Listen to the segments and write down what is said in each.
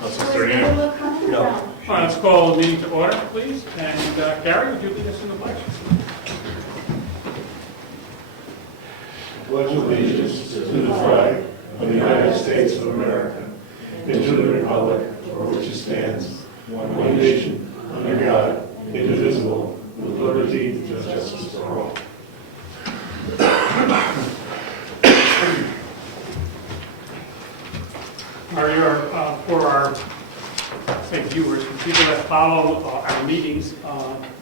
No, 6:30. No. All right, let's call the meeting to order, please. And Gary, would you lead us in the pledge? Pledge allegiance to the flag of the United States of America and to the republic for which it stands, one nation, under God, indivisible, with liberty and justice for all. For our say viewers, for people that follow our meetings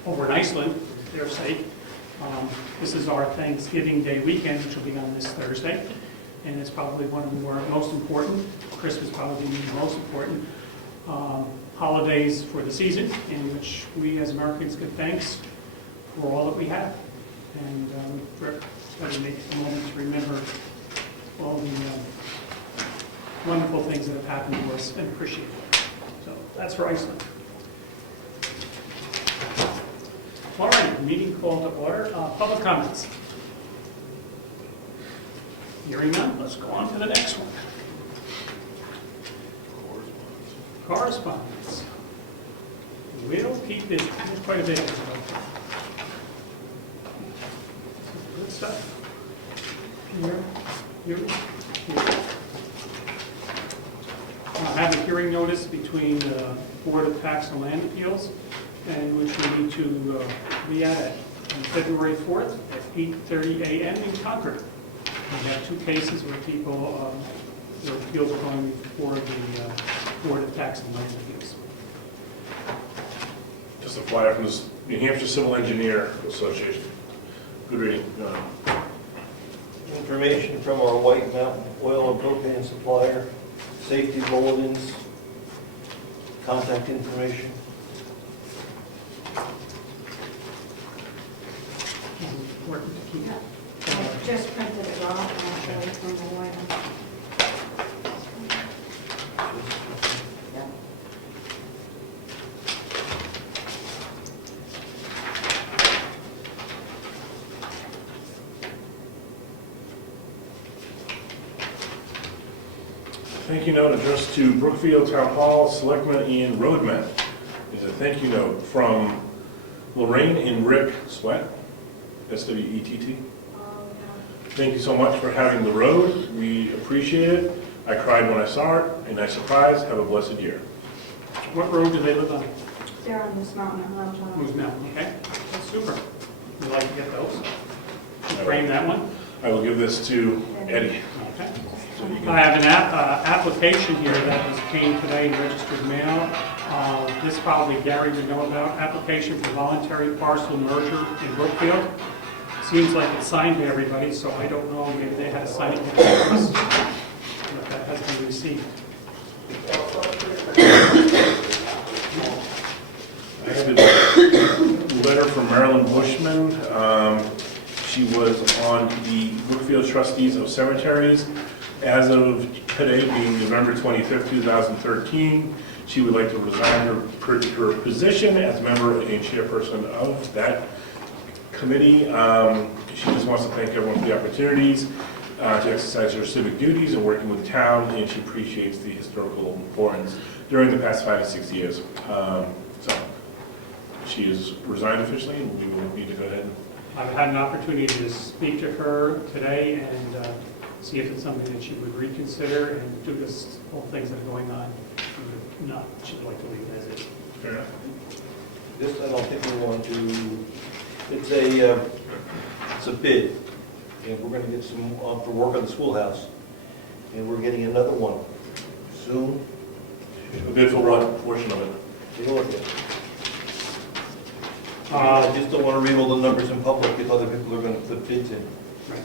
over in Iceland, for their sake, this is our Thanksgiving Day weekend, which will be on this Thursday, and it's probably one of the most important. Christmas probably being the most important holidays for the season, in which we as Americans give thanks for all that we have, and try to make a moment to remember all the wonderful things that have happened to us and appreciate it. So that's for Iceland. All right, meeting called to order. Public comments. Hearing none, let's go on to the next one. Correspondence. We'll keep busy. There's quite a bit of it. Good stuff. Here. I have a hearing notice between the Board of Tax and Land Appeals, and which we need to be at on February 4th at 8:30 a.m. in Concord. We have two cases where people, their appeals are going before the Board of Tax and Land Appeals. Just a flyer from the New Hampshire Civil Engineer Association. Good reading. Information from our White Mountain Oil and Propane supplier, safety bulletins, contact information. It's important to keep. I just printed it off actually from the lawyer. Thank you note addressed to Brookfield Town Hall Selectmen and Roadmen. Is a thank you note from Lorraine and Rick Sweat, S-W-E-T-T. Thank you so much for having the road. We appreciate it. I cried when I saw it. A nice surprise. Have a blessed year. What road do they live on? They're on this mountain in Lovejoy. Moose Mountain, okay? That's super. We'd like to get those. Frame that one. I will give this to Eddie. Okay. So you I can, have an application here that was came today in registered mail. This probably Gary would know about. Application for voluntary parcel merger in Brookfield. Seems like it's signed by everybody, so I don't know, maybe they had to sign it themselves. But that has been received. I have a letter from Marilyn Bushman. She was on the Brookfield Trustees of Cemeteries. As of today, being November 25th, 2013, she would like to resign her position as member and chairperson of that committee. She just wants to thank everyone for the opportunities to exercise her civic duties and working with the town, and she appreciates the historical importance during the past 5 to 6 years. So she is resigned officially, and we will need to go ahead and I've had an opportunity to speak to her today and see if it's something that she would reconsider and do this whole things that are going on. No, she'd like to leave it as is. fair enough. This, I don't think we want to, it's a bid, and we're gonna get some, for work on the schoolhouse, and we're getting another one soon. A bid for what portion of it? Take a look at it. I just don't want to read all the numbers in public if other people are going to put bids in. Right.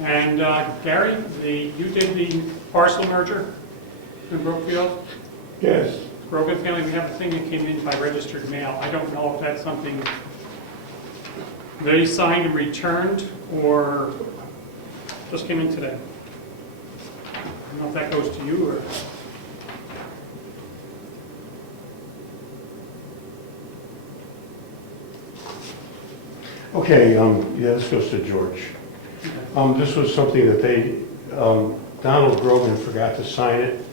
And Gary, you did the parcel merger in Brookfield? Yes, Brogan family, we have a thing that came in by registered mail. I don't know if that's something they signed and returned or just came in today. I don't know if that goes to you or... okay, yeah, this goes to George. This was something that they, Donald Grogan forgot to sign it,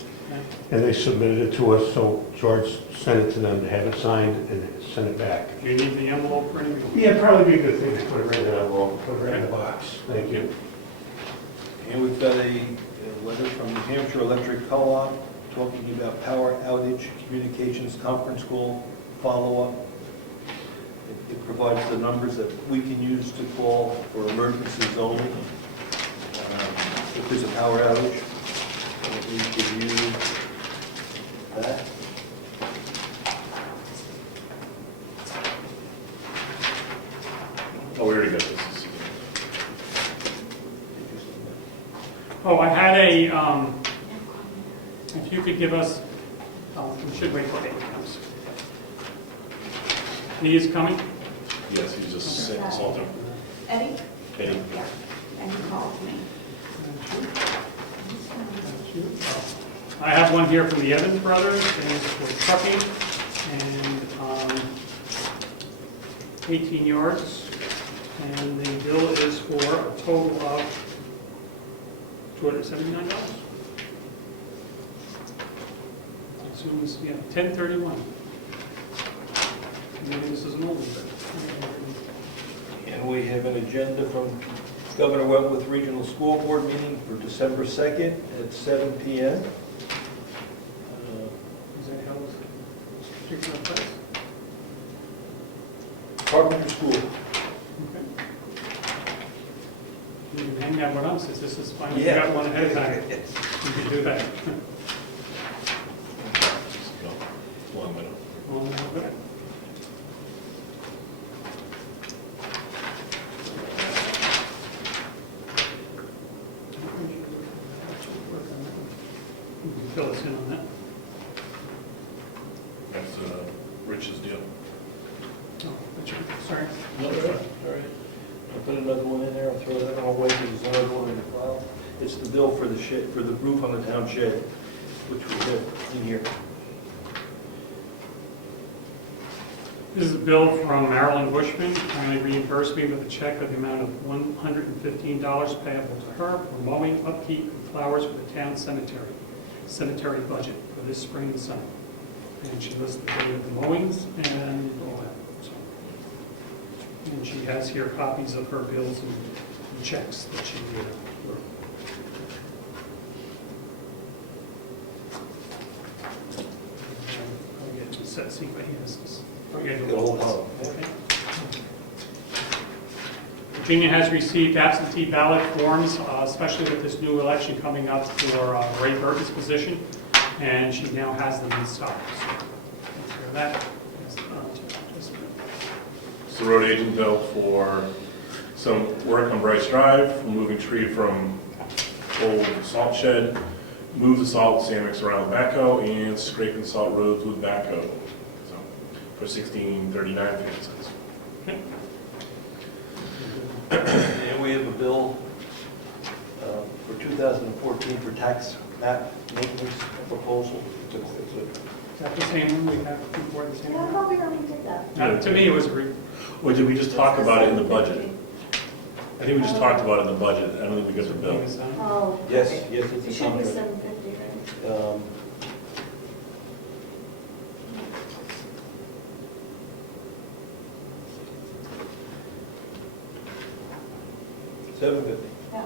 and they submitted it to us, so George sent it to them to have it signed and sent it back. Do you need the envelope for anything? Yeah, probably be a good thing to put it right in that envelope, put it right in the box. Thank you. And we've got a letter from New Hampshire Electric Co-op talking about power outage communications conference call follow-up. It provides the numbers that we can use to call for emergencies only. If there's a power outage, we can use that. Oh, we already got this. Oh, I had a, if you could give us, we should wait for Eddie comes. He is coming? Yes, he's just salting. Eddie? Eddie. Yeah, and he called me. I have one here from the Evans Brothers, and it's for trucking, and 18 yards, and the bill is for a total of $279. As soon as, yeah, 1031. Maybe this is an old one. And we have an agenda from Governor Wentworth Regional School Board meeting for December 2nd at 7 p.m. Is that held particular place? Carpenter School. Okay. You can hang that one up, since this is fine. You Yeah. got one ahead of time. You can do that. One minute. Well, okay. You can fill us in on that. That's Rich's deal. Oh, that's right. Sorry. No, all right. I'll put another one in there, I'll throw that one away, there's another one in the file. It's the bill for the shed, for the roof on the town shed, which we have in here. This is a bill from Marilyn Bushman, kindly reimbursed me with a check of the amount of $115 payable to her for mowing, upkeep, and flowers for the town cemetery budget for this spring and summer. And she lists the date of the mowings and all that. So. And she has here copies of her bills and checks that she wrote. I'll get to set, see what he has. I'll get to Get a hold of it. Okay. Virginia has received absentee ballot forms, especially with this new election coming up for Ray Burton's position, and she now has them in stock. So, take care of that. It's the road agent bill for some work on Bryce Drive, moving tree from old salt shed, move the salt sand mix around the backhoe, and scraping salt roads with backhoe. So, for $16.39. Okay. And we have a bill for 2014 for tax map maintenance proposal. Is that the same one we have before the same Yeah, I one? thought we already did that. To me, it was, Or did we just talk about it in the budget? I think we just talked about it in the budget. I don't think we got the bill. Oh. Yes, okay. yes, It it's a should be contract. 750, right? 750. Yeah.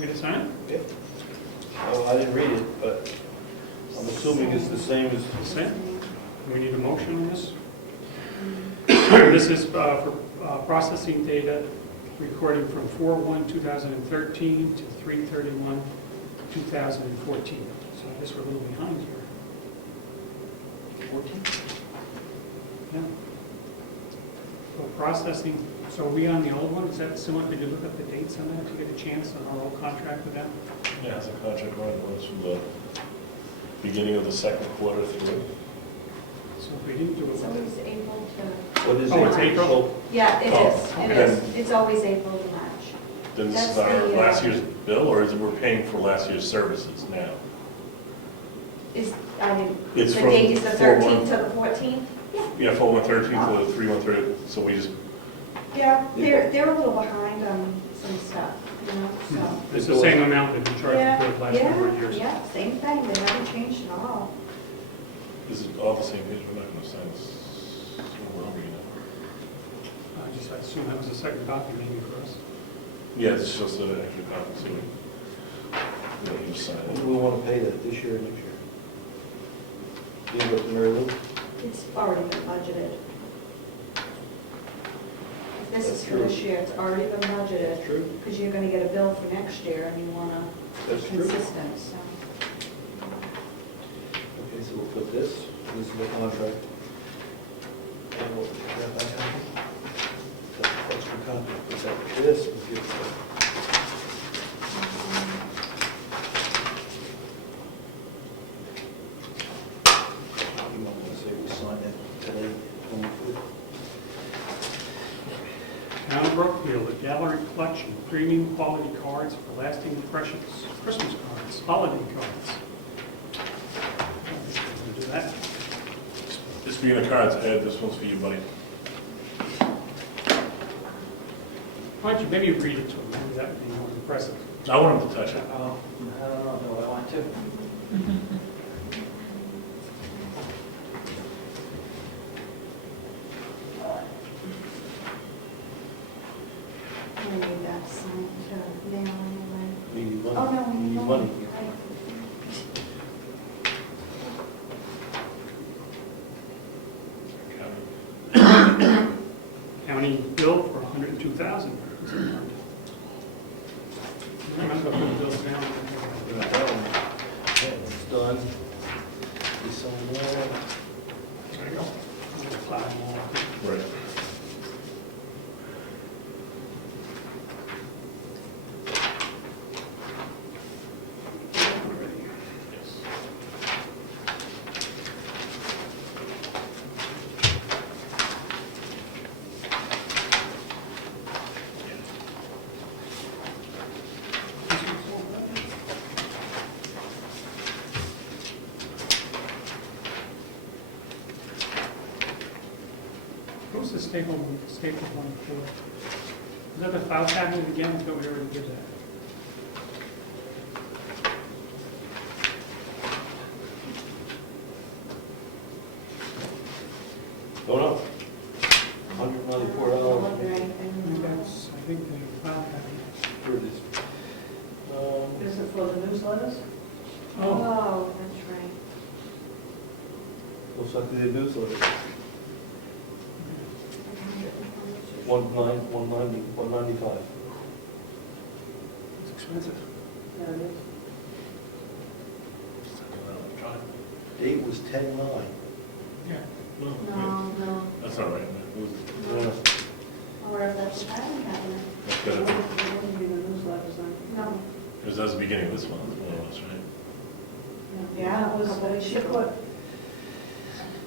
we to sign it? Yeah. Oh, I didn't read it, but I'm assuming it's the same as, The same? Do we need a motion on this? This is for processing data, recording from 4/1/2013 to 3/31/2014. So I guess we're a little behind here. 14? Yeah. So processing, so are we on the old one? Is that similar? Did you look up the dates on that to get a chance on our old contract with them? Yeah, it's a contract run, it was from the beginning of the second quarter through. So if we didn't do It's it, always April to, What is it? Oh, it's April? yeah, it Oh, is. It okay. is. It's always April to March. Then this is That's our the, last year's bill, or is it we're paying for last year's services now? Is, I mean, the It's from date is the 4/1. 13th to the 14th? Yeah. Yeah, 4/1/13 to 3/1/3, so we just, Yeah, they're a little behind on some stuff, you know, so. it's the same amount that we charged Yeah, for the last number of years. yeah, same thing. They haven't changed at all. This is all the same page, we're not gonna sign this. Where are we now? I just assume that was the second copy maybe for us. Yeah, it's just an extra copy, so we don't need to sign When it. do we want to pay that, this year or next year? You go to Mary Lou? It's already been budgeted. If this is That's for this true. year, it's already been budgeted, True. because you're gonna get a bill for next year, and you wanna That's be true. consistent, so. Okay, so we'll put this is the contract. And we'll put that back on. That's the extra copy. Put that with this, we'll give it you might want to say we sign it today. when we put it. Town of Brookfield, a gallery collection, premium quality cards for lasting impressions, Christmas cards, holiday cards. We'll do that. Speaking of cards, Ed, this one's for you, buddy. Why don't you maybe read it to him, maybe that would be more impressive. I want him to touch it. I don't know what I want to. We need that signed to mail anyway. We need money. Oh, no, we need money. money. County bill for $102,000. I'm not going to put the bills down. Okay, it's done. We sign that. There you go. I'll apply them all. Right. Yes. What was the staple one for? Is that the file cabinet again? I thought we already did that. Going up. $194. Look or I anything. think the file cabinet. Here it is. Is it for the newsletters? Oh, Oh, that's right. Looks like the newsletter. 195. it's expensive. Yeah, it is. Date was 10/9. Yeah. No, No, that's all right. It was- no. Or that's filing cabinet. That's It good. wouldn't be the newsletters, then. No. Because that was the beginning of this month, more or less, right? Yeah, It was, couple weeks she ago. put,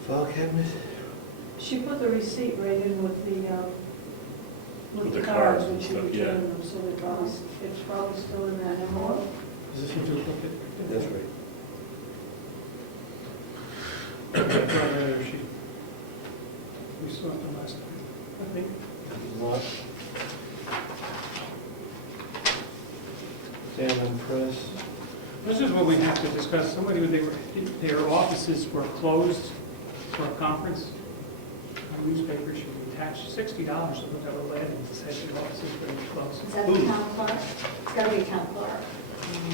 File cabinet. she put the receipt right in with With the the cards cards when and she stuff, returned them, so they probably, it's probably still in that envelope. Is this your duplicate? That's right. Right, she. We saw it the last time, I think. Not. Salmon Press. This is what we have to discuss. Somebody, their offices were closed for a conference. A newspaper should attach $60 to look at a lead and said the offices were closed. Is that the town clerk? It's gotta be a town clerk.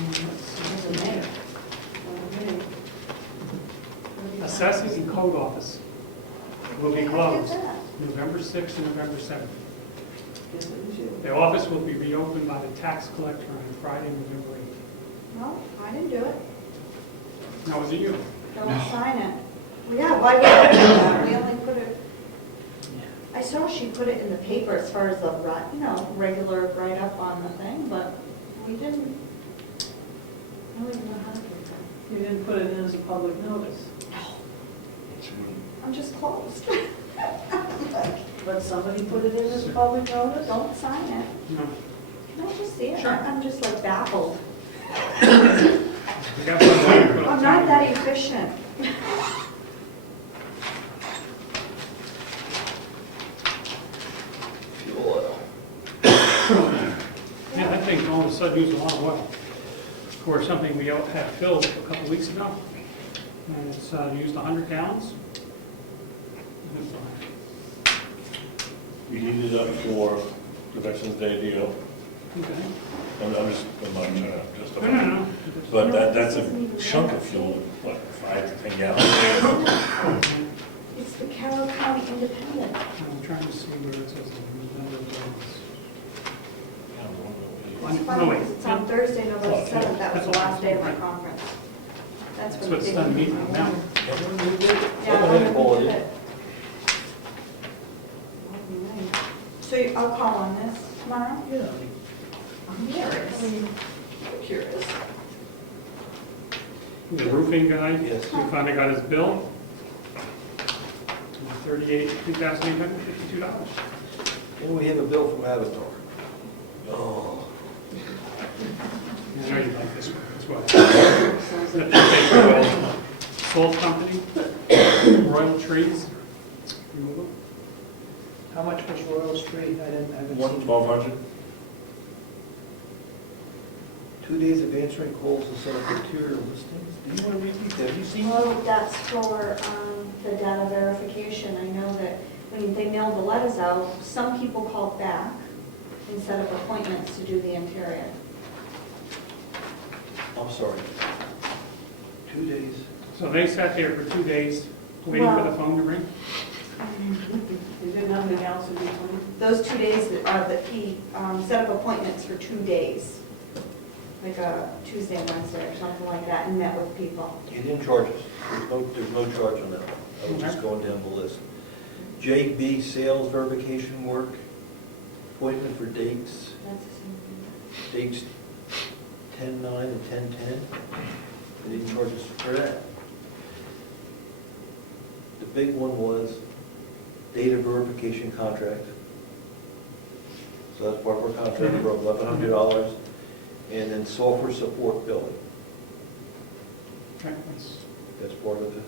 Let's It's a mayor. Okay. see. Assessing and code office will be closed Look at that. November 6th and November 7th. Yes, it is you. The office will be reopened by the tax collector on Friday, November 8th. No, I didn't do it. Now, was it you? Don't sign it. Well, yeah, why would I do that? We only put it, I saw she put it in the paper as far as the, regular write-up on the thing, but we didn't. I don't even know how to do that. You didn't put it in as a public notice, I'm just closed. but somebody put it in as a public notice? Don't sign it. No. Can I just see it? Sure. I'm just like baffled. We got one more. I'm not that efficient. Fuel oil. Yeah, that thing's all of a sudden using a lot of oil. For something we had filled a couple weeks ago. And it's used 100 gallons. You heat it up for the Veterans Day deal. Okay. I'm not trying to justify. No. But that's a chunk of fuel, what, 5 to 10 gallons? It's the Carroll County Independent. I'm trying to see where it says the number of gallons. It's No, fun, wait. because it's on Thursday, November Oh, 7th, that was the last day of the Right. conference. That's That's when what it's the done big meeting meeting. now. Yeah, Well, I'm that's gonna quality. do it. So I'll call on this tomorrow? Yeah. I'm curious. Curious. The roofing guy, Yes. we finally got his bill. $2,852. And we have a bill from Avatar. Oh. I know you like this one, that's why. The Paper Salt Company, Royal Trees, removal. How much was Royal Street? I haven't One, seen. 1,200? 2 days of answering calls to set up material listings. Do you want to repeat that? Have you seen that? Well, that's for the data verification. I know that when they mailed the letters out, some people called back and set up appointments to do the interior. I'm sorry. 2 days. So they sat there for 2 days waiting for the phone to ring? Is there nothing else in between? Those 2 days that he set up appointments for 2 days, like a Tuesday, Wednesday, or something like that, and met with people. He didn't charge us. There's no charge on that one. I was just going down the list. JB sales verification work, appointment for dates, That's the same thing. dates 10/9 and 10/10. They didn't charge us for that. The big one was data verification contract. So that's part of our contract for $1,100. And then software support billing. Okay, That's part of it.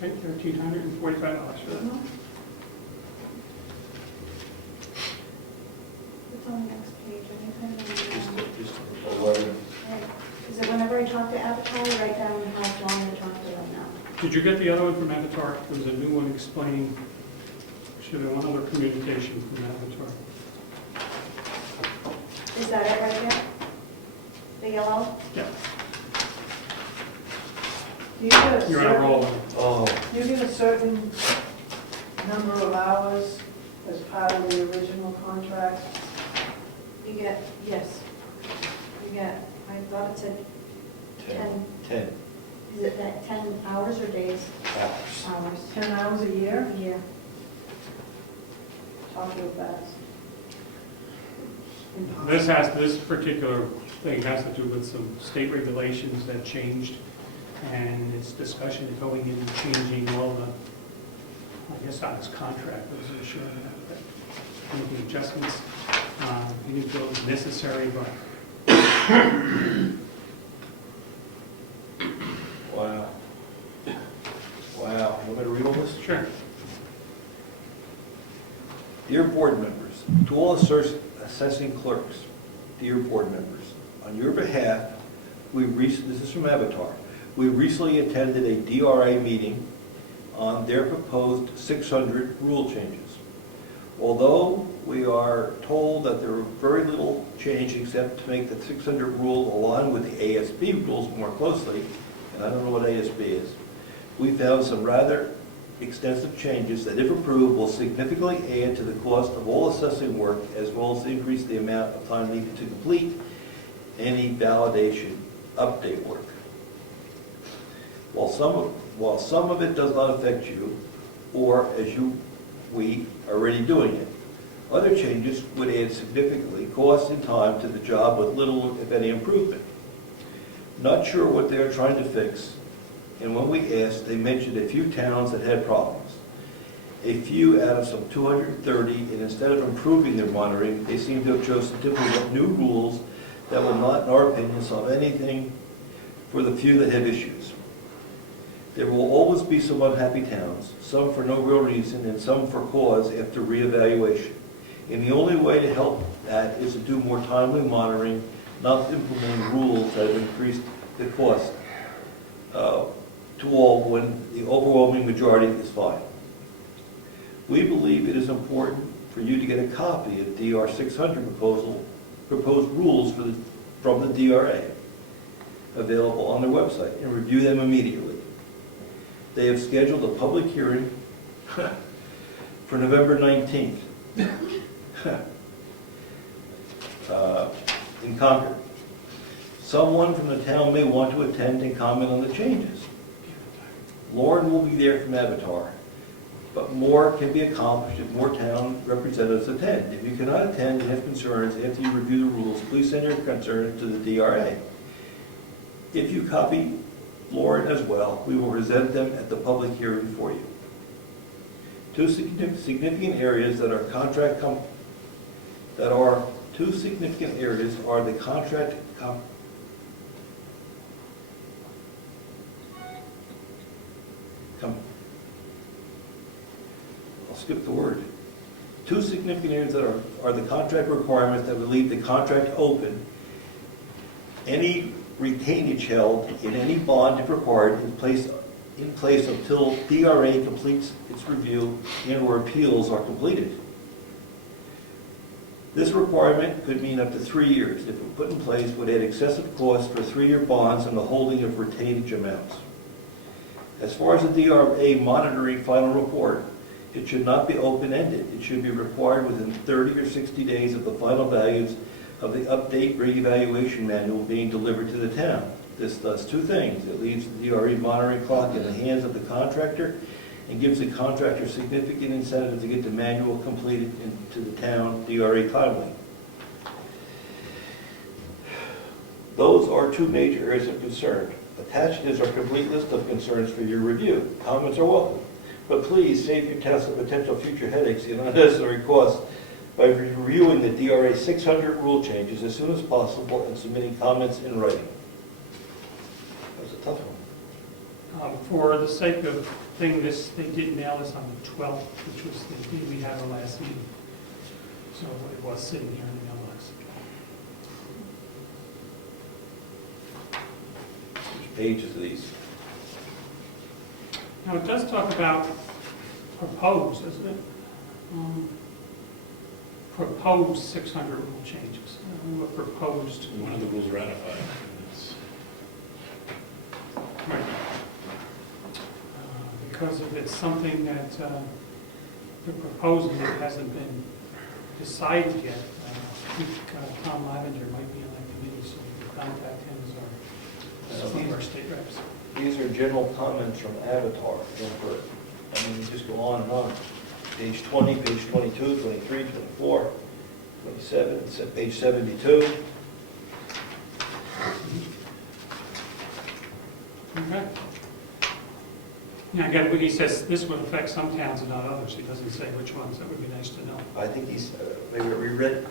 that's $1,345 for that. Mhm. It's on the next page, Just 11. Because whenever I talk to Avatar, I write down how long I talk to them now. Did you get the other one from Avatar? There was a new one explaining, should have one other communication from Avatar. Is that it right there? The yellow? Yeah, Do you get a you're on a certain, roll. Oh, do you get a certain number of hours as part of the original contract? You get, yes. You get, I thought it said 10 is it that 10 hours or days? hours. Hours. 10 hours a year? A year. Talk real fast. This particular thing has to do with some state regulations that changed, and it's discussion going into changing all the, I guess not his contract, but it's sure that making adjustments. He didn't feel it was necessary, but Wow. Wow. Want me to read all this? sure. Dear board members, to all assessing clerks, dear board members, on your behalf, this is from Avatar, we recently attended a DRA meeting on their proposed 600 rule changes. Although we are told that there are very little change except to make the 600 rule align with the ASB rules more closely, and I don't know what ASB is, we found some rather extensive changes that, if approved, will significantly add to the cost of all assessing work, as well as increase the amount of time needed to complete any validation update work. While some of it does not affect you, or we are already doing it, other changes would add significantly cost and time to the job with little, if any, improvement. Not sure what they are trying to fix, and when we asked, they mentioned a few towns that had problems. A few out of some 230, and instead of improving their monitoring, they seem to have chosen to implement new rules that will not, in our opinion, solve anything for the few that have issues. There will always be some unhappy towns, some for no real reason, and some for cause after reevaluation. And the only way to help that is to do more timely monitoring, not implementing rules that have increased the cost to all when the overwhelming majority is fine. We believe it is important for you to get a copy of DR 600 proposed rules from the DRA, available on their website, and review them immediately. They have scheduled a public hearing for November 19th in Concord. Someone from the town may want to attend and comment on the changes. Lauren will be there from Avatar, but more can be accomplished if more town representatives attend. If you cannot attend and have concerns after you review the rules, please send your concerns to the DRA. If you copy Lauren as well, we will present them at the public hearing for you. Two significant areas that are two significant areas are the contract I'll skip the word. Two significant areas that are the contract requirements that would leave the contract open. Any retainage held in any bond if required in place until DRA completes its review and/or appeals are completed. This requirement could mean up to 3 years. If it put in place, would add excessive costs for 3-year bonds and the holding of retainage amounts. As far as the DRA monitoring final report, it should not be open-ended. It should be required within 30 or 60 days of the final values of the update reevaluation manual being delivered to the town. This does two things. It leaves the DRA monitoring clock in the hands of the contractor and gives the contractor significant incentive to get the manual completed into the town DRA timely. Those are two major areas of concern. Attached is our complete list of concerns for your review. Comments are welcome, but please save your town some potential future headaches and unnecessary costs by reviewing the DRA 600 rule changes as soon as possible and submitting comments in writing. That was a tough one. For the sake of they did mail this on the 12th, which was the day we had our last meeting. So it was sitting here in the mailbox. Which pages are these? Now, it does talk about proposed, isn't it? Proposed 600 rule changes. What proposed? One of the rules ratified. Right. Because if it's something that they're proposing that hasn't been decided yet, I think Tom Lavender might be on that committee, so we can contact him as one of our state reps. These are general comments from Avatar. I mean, just go on and on. Page 20, page 22, 23, 24, 27, page 72. Okay. Now, again, when he says this would affect some towns and not others, he doesn't say which ones. That would be nice to know. I think he's, maybe I reread, it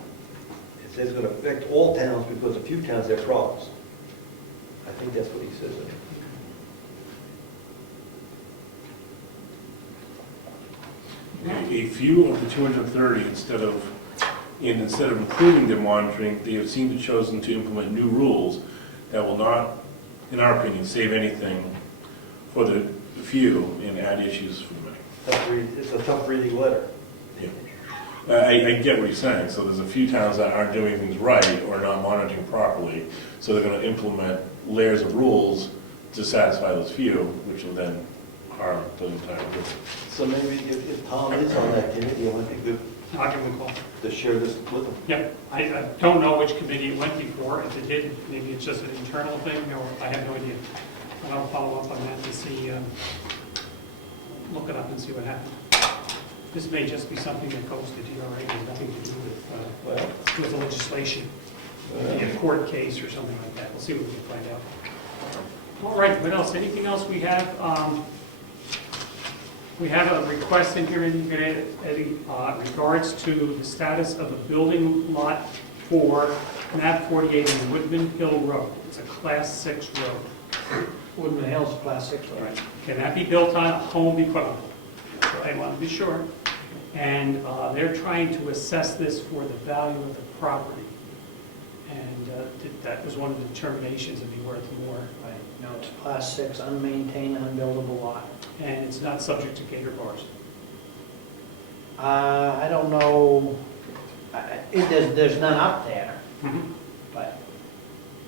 says it's going to affect all towns because a few towns have problems. I think that's what he says. A few of the 230, instead of improving their monitoring, they have seemed to chosen to implement new rules that will not, in our opinion, save anything for the few and add issues for the many. It's a tough reading letter. Yeah. I get what you're saying. So there's a few towns that aren't doing things right or not monitoring properly, so they're going to implement layers of rules to satisfy those few, which will then harm the entire group. So maybe if Tom is on that committee, it might be good I'll give him a call. to share this with him. Yep. I don't know which committee it went before. If it did, maybe it's just an internal thing, or I have no idea. But I'll follow up on that to see, look it up and see what happened. This may just be something that goes to DRA, has nothing to do with the legislation, maybe a court case or something like that. We'll see what we can find out. All right, what else? Anything else we have? We have a request in here in regards to the status of the building lot for map 48 in Woodman Hill Road. It's a Class 6 road. Woodman Hill's Class 6 road. Right. Can that be built on a home equivalent? I want to be sure. And they're trying to assess this for the value of the property. And that was one of the determinations, it'd be worth more. No, it's class 6, unmaintained, unbuildable lot. And it's not subject to gator bars. I don't know, there's none up there, but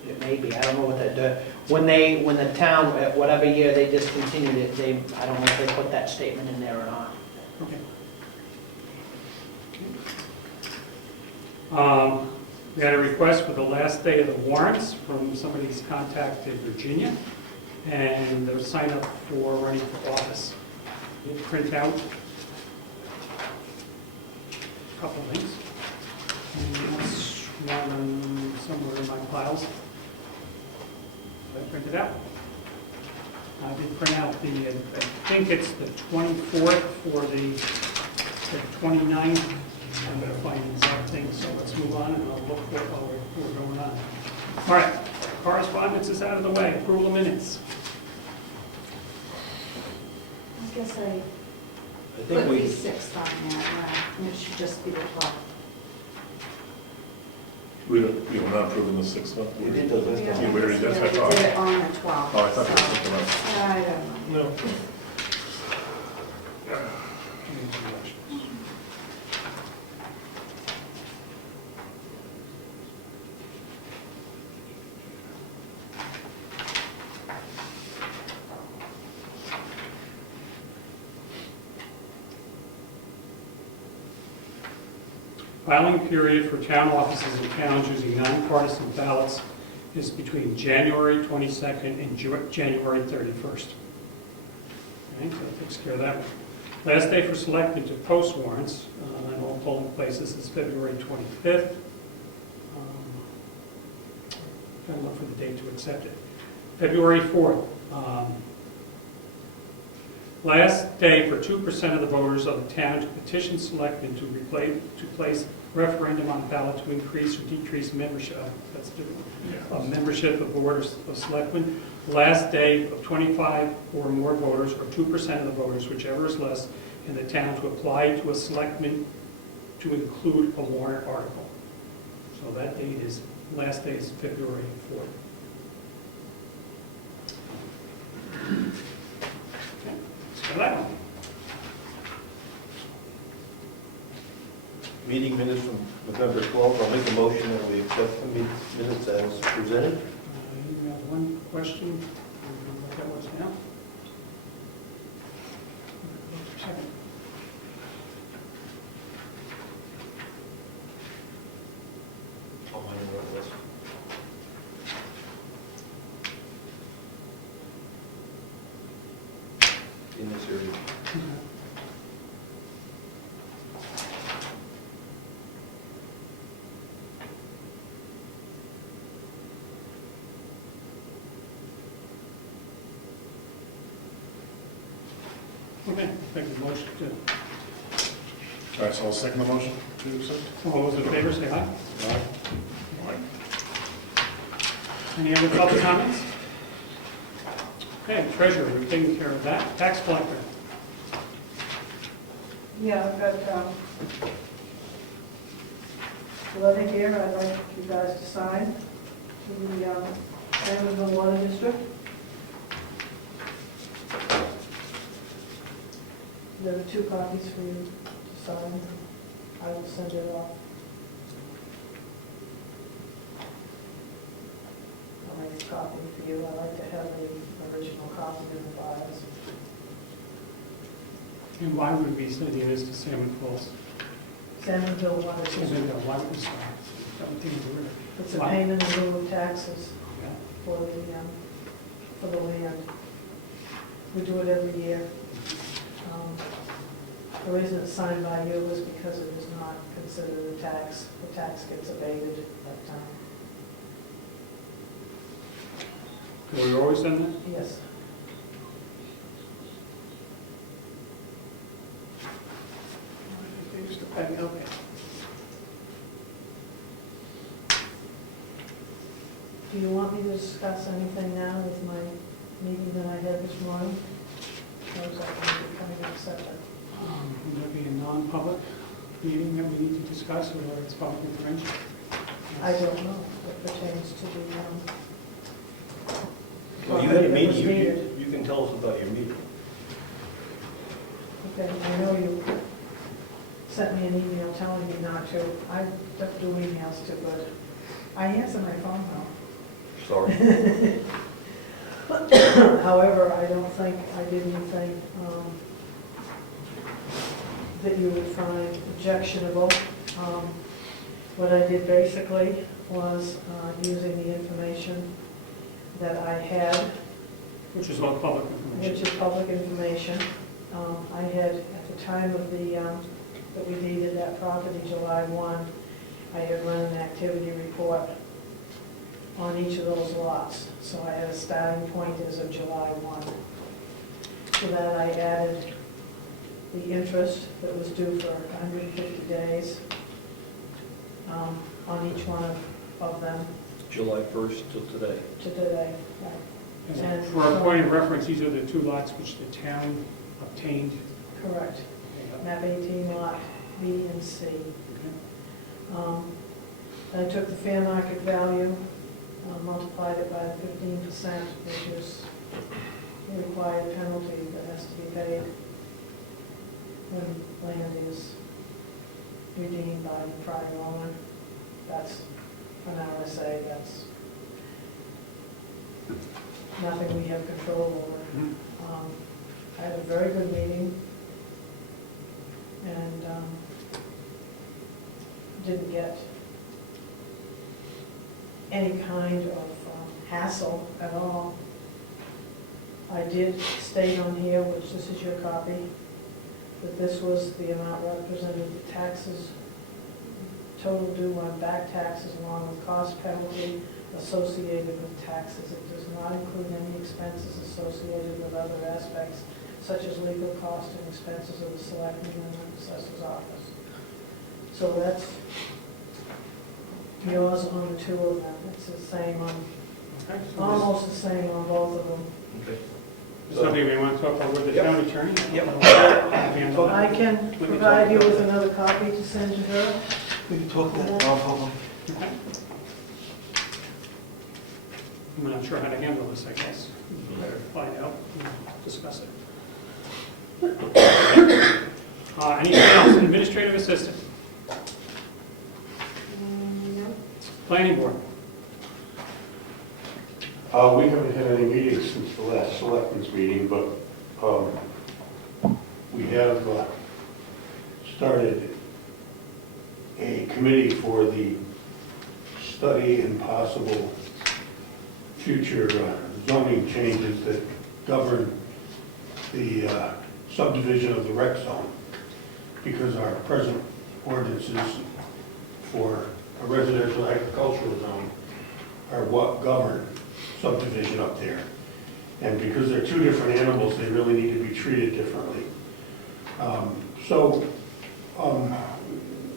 it may be, I don't know what when the town, whatever year they discontinued it, I don't know if they put that statement in there or not. Okay. We had a request for the last day of the warrants from somebody who's contacted Virginia, and they'll sign up for running for office. We'll print out a couple things. And that's one somewhere in my files. I printed out. I did print out I think it's the 24th for the 29th. I'm going to find the exact thing, so let's move on and I'll look for it while we're going on. All right, correspondence is out of the way. Approval of minutes. I guess I think put we, the 6th on there, and it should just be the 12th. We're not approving the 6th one? we did those last Yeah, time. we already did, I We thought. did it on the 12th. Oh, I thought there was something else. so, I don't know. No. Filing period for town offices and towns using nonpartisan ballots is between January 22nd and January 31st. Okay, so that takes care of that one. Last day for selectmen to post warrants in all polling places is February 25th. Gotta look for the date to accept it. February 4th. Last day for 2% of the voters of the town to petition selectmen to place referendum on the ballot to increase or decrease membership. That's different. Membership of boards of selectmen. Last day of 25 or more voters, or 2% of the voters, whichever is less, in the town to apply to a selectman to include a warrant article. So that date is, last day is February 4th. Okay, so that one. Meeting minutes from November 12th, I'll make a motion that we accept the minutes as presented. You have one question, I don't know what that was now. Second. I'll mind what it was. In this area. Okay, make the motion to, All right, so I'll second the motion to accept. all those in favor, say aye. Any other public comments? Okay, treasurer, we're taking care of that. Tax collector. Yeah, I've got a letter here I'd like you guys to sign to the Sandersville Water District. There are 2 copies for you to sign. I will send it off. I'll make a copy for you. I like to have the original copy in the files. And why would we be sending this to Salmon Falls? Sandersville Water District. Why would we start? Seventeen of the river. It's a Why? payment in lieu of taxes Yeah. for the land. We do it every year. The reason it's signed by you is because it is not considered a tax. The tax gets abated at that time. Have we always done that? Yes. They used to pay, okay. Do you want me to discuss anything now with my meeting that I had this morning? Or is that going to be coming up separate? Would there be a non-public meeting that we need to discuss, or whether it's public information? I don't know. It pertains to the, Well, you had a It was meeting, needed. you can tell us about your meeting. Okay, I know you sent me an email telling me not to. I don't do emails too good. I answer my phone Sorry. though. However, I don't think I did anything that you would find objectionable. What I did basically was using the information that I had, Which is all public which information. is public information. I had, at the time of the, that we deeded that property, July 1, I had run an activity report on each of those lots. So I had a starting point as of July 1. To that I added the interest that was due for 150 days on each one of them July 1st till today. to today. Right. And For a point of reference, these are the two lots which the town obtained. Correct. Map 18 lot B and C. I took the fair market value, multiplied it by 15%, which is a required penalty that has to be paid when land is redeemed by the prior owner. That's an RSA, that's nothing we have control over. Mhm. I had a very good meeting and didn't get any kind of hassle at all. I did state on here, which this is your copy, that this was the amount represented the taxes, total due on back taxes along with cost penalty associated with taxes. It does not include any expenses associated with other aspects such as legal costs and expenses of the selectmen and the assessor's office. So that's yours on the two of them. It's the same on, Okay, so almost the same on both of them. Okay. this is something we want to talk about with the Yep. town attorney? Yep. I can provide you with another copy to send to her. We can talk that now, Okay. I'm not sure how to handle this, I guess. We better find out, and discuss it. Anything else? Administrative assistant, No. planning board. We haven't had any meetings since the last selectmen's meeting, but we have started a committee for the study and possible future zoning changes that govern the subdivision of the rec zone, because our present ordinances for a residential agricultural zone are what govern subdivision up there. And because they're two different animals, they really need to be treated differently.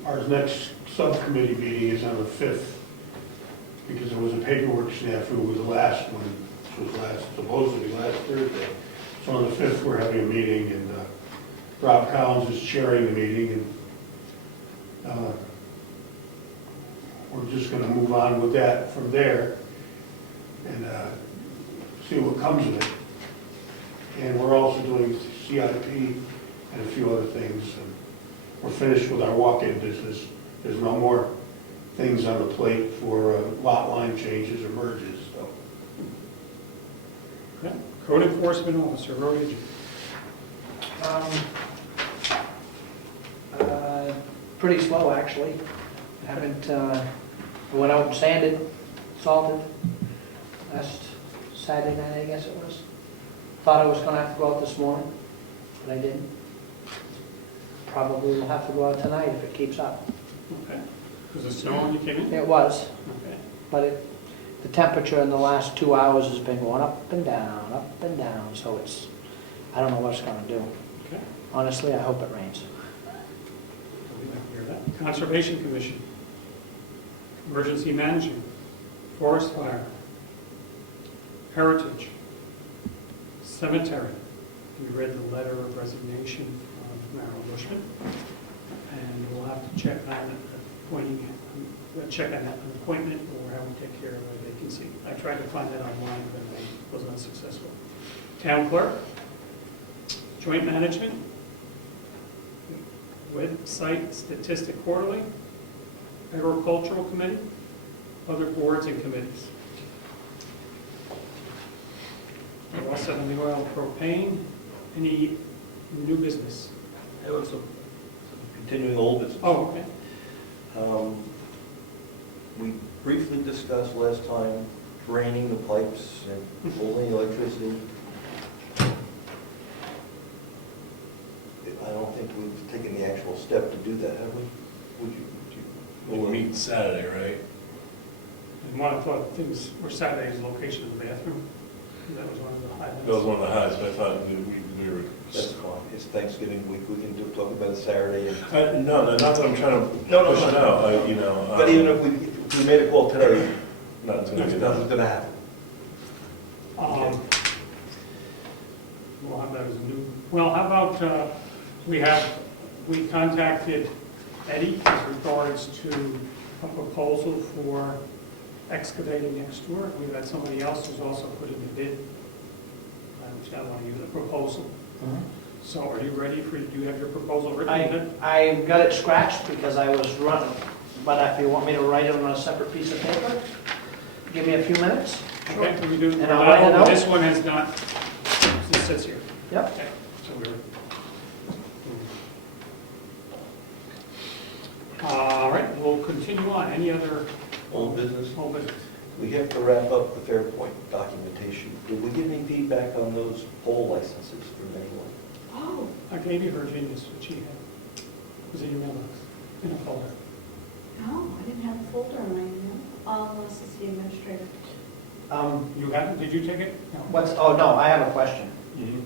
Our next subcommittee meeting is on the 5th, because there was a paperwork snafu with the last one, which was supposedly last Thursday. So on the 5th, we're having a meeting, and Rob Collins is chairing the meeting, and we're just gonna move on with that from there and see what comes of it. And we're also doing CIP and a few other things. And we're finished with our walk-in business. There's no more things on the plate for lot line changes or merges, so. Yeah. Code enforcement officer, road agent. Pretty slow, actually. Haven't, went out and sanded, salted last Saturday night, I guess it was. Thought I was gonna have to go out this morning, but I didn't. Probably will have to go out tonight if it keeps up. Okay. Was it snow when you came in? It was, Okay. but the temperature in the last 2 hours has been going up and down, so it's, I don't know what it's gonna do. Okay. Honestly, I hope it rains. We'd like to hear that. Conservation Commission. Emergency Management. Forest Fire. Heritage. Cemetery. We read the letter of resignation from Marilyn Bushman. And we'll have to check on appointing check on that appointment or how we take care of a vacancy. I tried to find that online, but I was unsuccessful. Town clerk, joint management, website statistic quarterly, agricultural committee, other boards and committees. We're all set on the oil propane. Any new business? That was some continuing old business. Oh, okay. We briefly discussed last time draining the pipes and pulling electricity. I don't think we've taken the actual step to do that, have we? Would you? We'll meet Saturday, right? And one of the things were Saturday's location of the bathroom. That was one of the highlights. That was one of the highs, but I thought we were. That's fine. It's Thanksgiving week. We can talk about it Saturday. And, No, not that I'm trying to No, push it out, you know. but even if we made a call today, Nothing's gonna get nothing's done. going to happen. We'll have that as a new, well, how about, we contacted Eddie as regards to a proposal for excavating next door. We've got somebody else who's also put in a bid. I don't want to use a proposal. So are you ready for, do you have your proposal written? I got it scratched because I was running, but if you want me to write it on a separate piece of paper, give me a few minutes. Okay, can we do, And I'll write it out. this one has not, it sits here. Yep. Okay, so we're. All right, we'll continue on. Any other Old business. old business? We have to wrap up the Fairpoint documentation. Did we get any feedback on those poll licenses from anyone? Oh, I gave you Virginia's, what she had. It was in your mailbox, in a folder. no, I didn't have a folder in my email, unless it's the administrator. You haven't, did you take it? No. No, I have a question. Mhm.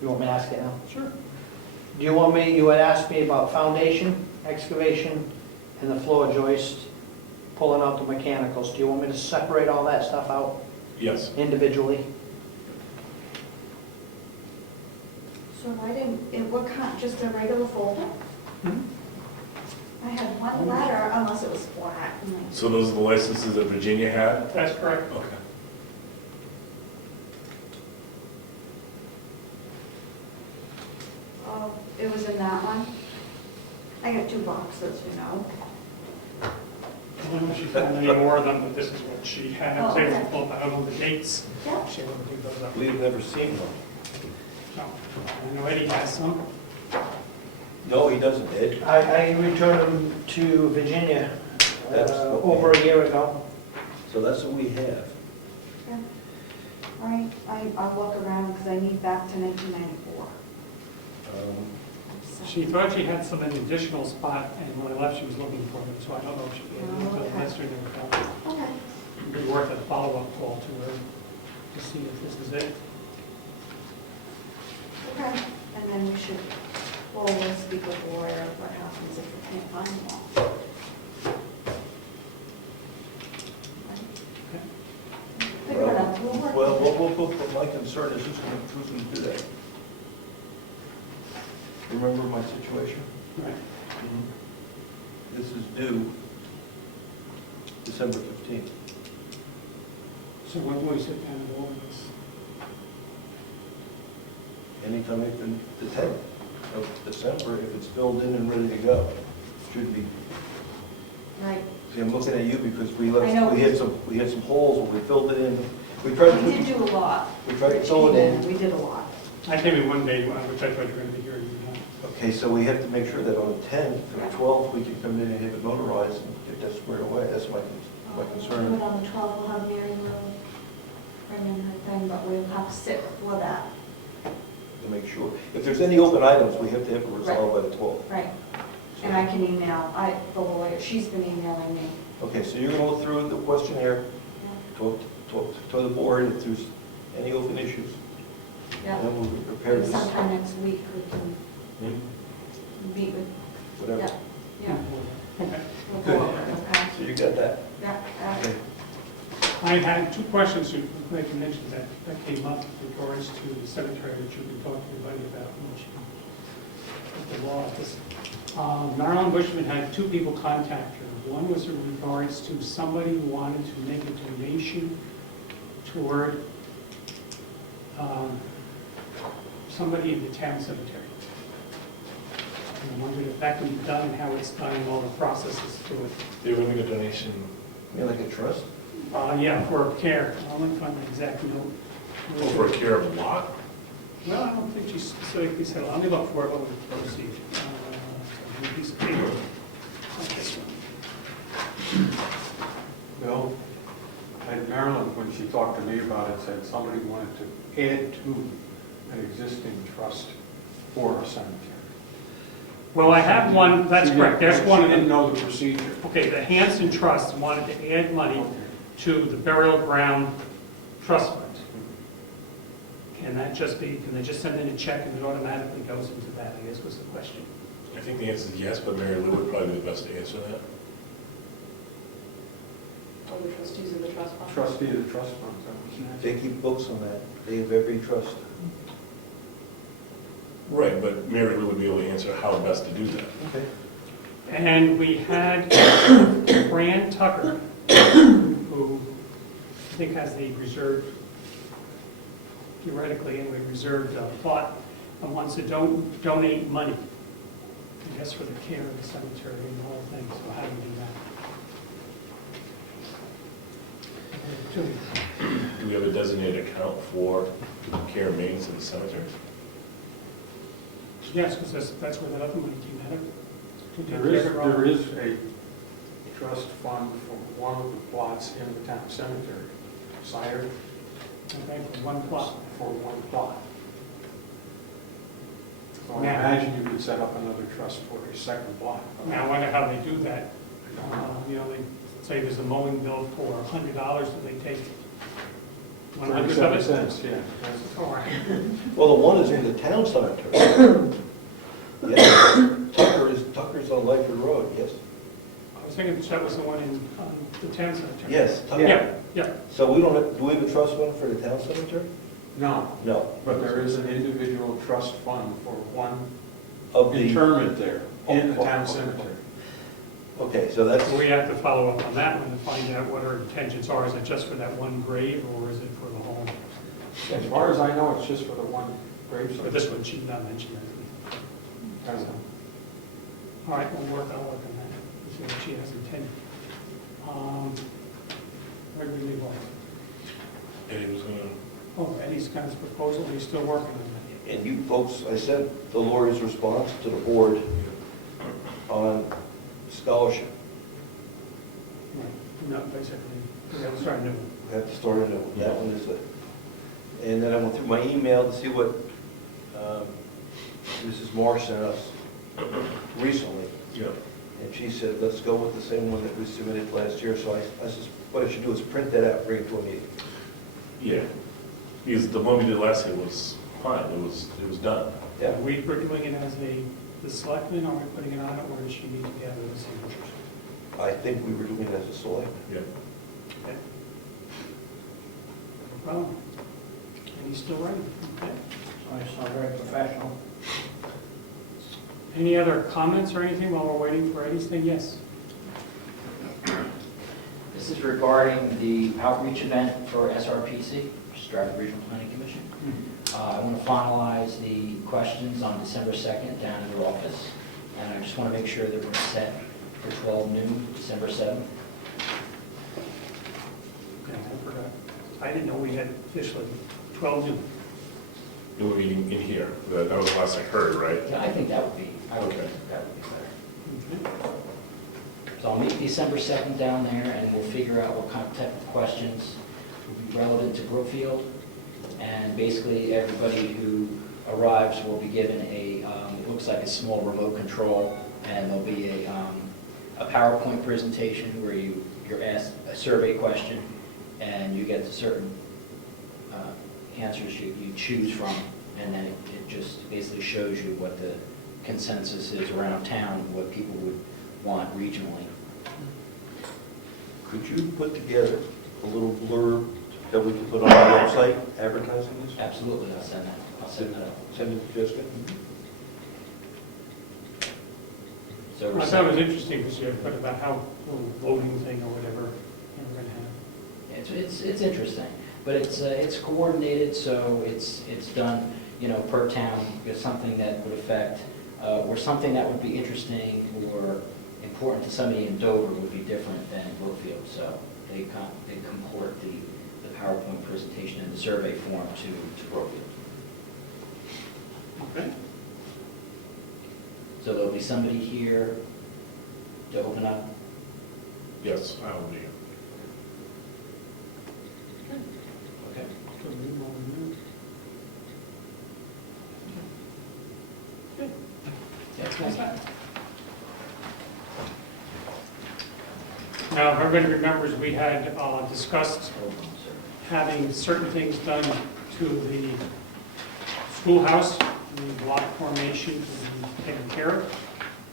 You want me to ask it now? Sure. Do you want me, you had asked me about foundation, excavation, and the floor joist, pulling out the mechanicals. Do you want me to separate all that stuff out Yes. individually? So I didn't, what kind, just a regular folder? Mhm. I had one letter, unless it was flat. and like- So those are the licenses that Virginia had? That's correct. Okay. Oh, it was in that one? I got 2 boxes, you know. I don't know if she found any more of them, but this is what she had. I was able to pull up, I don't know the dates. Yeah. She able to dig those up. We've never seen one. No, I know Eddie has some. No, he doesn't, Ed. I returned them to Virginia That's over a year ago. So that's what we have. Yeah. All right, I'll look around because I need back to 1994. So- She thought she had some in an additional spot, and when I left, she was looking for them, so I don't know if she gave them to the Okay. list or never found them. Okay. It'd be worth a follow-up call to her to see if this is it. Okay, and then we should, we'll speak with the lawyer, what happens if we can't find them all. Figure it out, we'll work. Well, my concern is who's going to do that? Remember my situation? Right. This is due December 15th. So when do we sit down and go over this? Anytime in the 10th of December, if it's filled in and ready to go, should be. Right, See, I'm looking at you because I know. we had some holes when we filled it in. We tried we did to, do a lot. we tried to fill it in. We did a lot. I came in one day, which I thought you were going to be here. Okay, so we have to make sure that on the 10th or 12th, we can come in and have it notarized and get that squared away. That's my Do concern. it on the 12th, we'll have Mary Lou bring in her thing, but we'll have to sit for that. To make sure. If there's any open items, we have to have it resolved by the 12th. Right, and I can email, the lawyer, she's been emailing me. Okay, so you're going to look through the questionnaire, talk to the board if there's any open issues. Yeah, And then we'll be prepared and to, sometime next week we can meet with, whatever. yeah, Okay. we'll Good. go over it, okay? So you got that? Yeah, Okay. I had 2 questions you mentioned that came up in regards to the cemetery that you've been talking to everybody about. the law. Marilyn Bushman had two people contact her. One was in regards to somebody who wanted to make a donation toward somebody in the town cemetery. And I wondered if that can be done and how it's done and all the processes to it. They were making a donation. You mean like a trust? Yeah, for care. I'll let me find the exact note. Over a care of lot? Well, I don't think she specifically said, let me look for it, what we proceed. Piece of paper. Not this one. Bill, and Marilyn, when she talked to me about it, said somebody wanted to add to an existing trust for a cemetery. Well, I have one, that's She correct, there's didn't- one She of didn't them. know the procedure. Okay, the Hanson Trust wanted to add money to the burial ground trust fund. Can that just be, can they just send in a check and it automatically goes into that, I guess was the question. I think the answer is yes, but Mary Lou would probably be the best to answer that. All the trustees of the trust fund. Trustee of the trust fund. is that what she asked? They keep books on that. They have every trust. Right, but Mary Lou would be able to answer how best to do that. Okay. And we had Fran Tucker, who I think has the reserved, theoretically anyway, reserved plot, and wants to donate money, I guess for the care of the cemetery and the whole thing, so how do we do that? Do we have a designated account for care and maintenance of the cemeteries? Yes, because that's where that other money came out of. There is a trust fund for one of the plots in the town cemetery, Sire, Okay, for one plot. for one plot. So I Now- imagine you could set up another trust for a second plot. Now, I wonder how they do that. You know, they say there's a mowing bill for $100, do they take 100 of 37 it? cents, yeah. All right. Well, the one is in the town cemetery. Yes, Tucker's on Lightford Road, yes? I was thinking that was the one in the town cemetery. Yes, Tucker. Yeah, yeah. So we don't have, do we have a trust fund for the town cemetery? No, No. but there is an individual trust fund for one Of the, interment there in the town cemetery. okay, so that's, So we have to follow up on that one to find out what our intentions are. Is it just for that one grave, or is it for the whole? As far as I know, it's just for the one gravesite. But this one, she did not mention that. I don't know. All right, I'll work on that, see what she has intended. Where do we leave off? Eddie was gonna, Oh, Eddie's got his proposal, he's still working on that. and you folks, I sent the lawyer's response to the board on scholarship. Right. No, basically, we have to start a new one. We have to start a new one. That one is it. And then I went through my email to see what Mrs. Marsh sent us recently. yeah. And she said, let's go with the same one that we submitted last year. So I said, what I should do is print that out, bring it to a meeting. Yeah, because the one we did last year was fine, it was done. Yeah. Are we doing it as the selectmen, or are we putting it on it, or does she need to gather the signatures? I think we were doing it as a select. Yeah. Okay. No problem. And he's still writing, okay. I sound very professional. Any other comments or anything while we're waiting for Eddie's thing? Yes. This is regarding the outreach event for SRPC, Stratford Regional Planning Commission. I want to finalize the questions on December 2nd down in your office, and I just want to make sure that we're set for 12 noon, December 7th. Okay, I forgot. I didn't know we had officially 12 noon. We were meeting in here, that was the last I heard, right? Yeah, I think that would be, Okay. that would be better. Okay. So I'll meet December 2nd down there, and we'll figure out what kind of type of questions will be relevant to Brookfield. And basically, everybody who arrives will be given a, it looks like a small remote control, and there'll be a PowerPoint presentation where you're asked a survey question, and you get the certain answers you choose from, and then it just basically shows you what the consensus is around town, what people would want regionally. Could you put together a little blurb that we can put on our website advertising this? Absolutely, I'll send that out. Send it to Jessica? So I we're thought it was interesting because you had put about how little voting thing or whatever you were gonna have. It's interesting, but it's coordinated, so it's done, per town, because something that would affect, or something that would be interesting or important to somebody in Dover would be different than in Brookfield, so they comport the PowerPoint presentation and the survey form to Brookfield. Okay. So there'll be somebody here to open up. Yes, I will be. Okay. So we move on. Okay. That's How's nice. that? Now, if everybody remembers, we had discussed Hold on, sir. having certain things done to the schoolhouse, the block formation to be taken care of.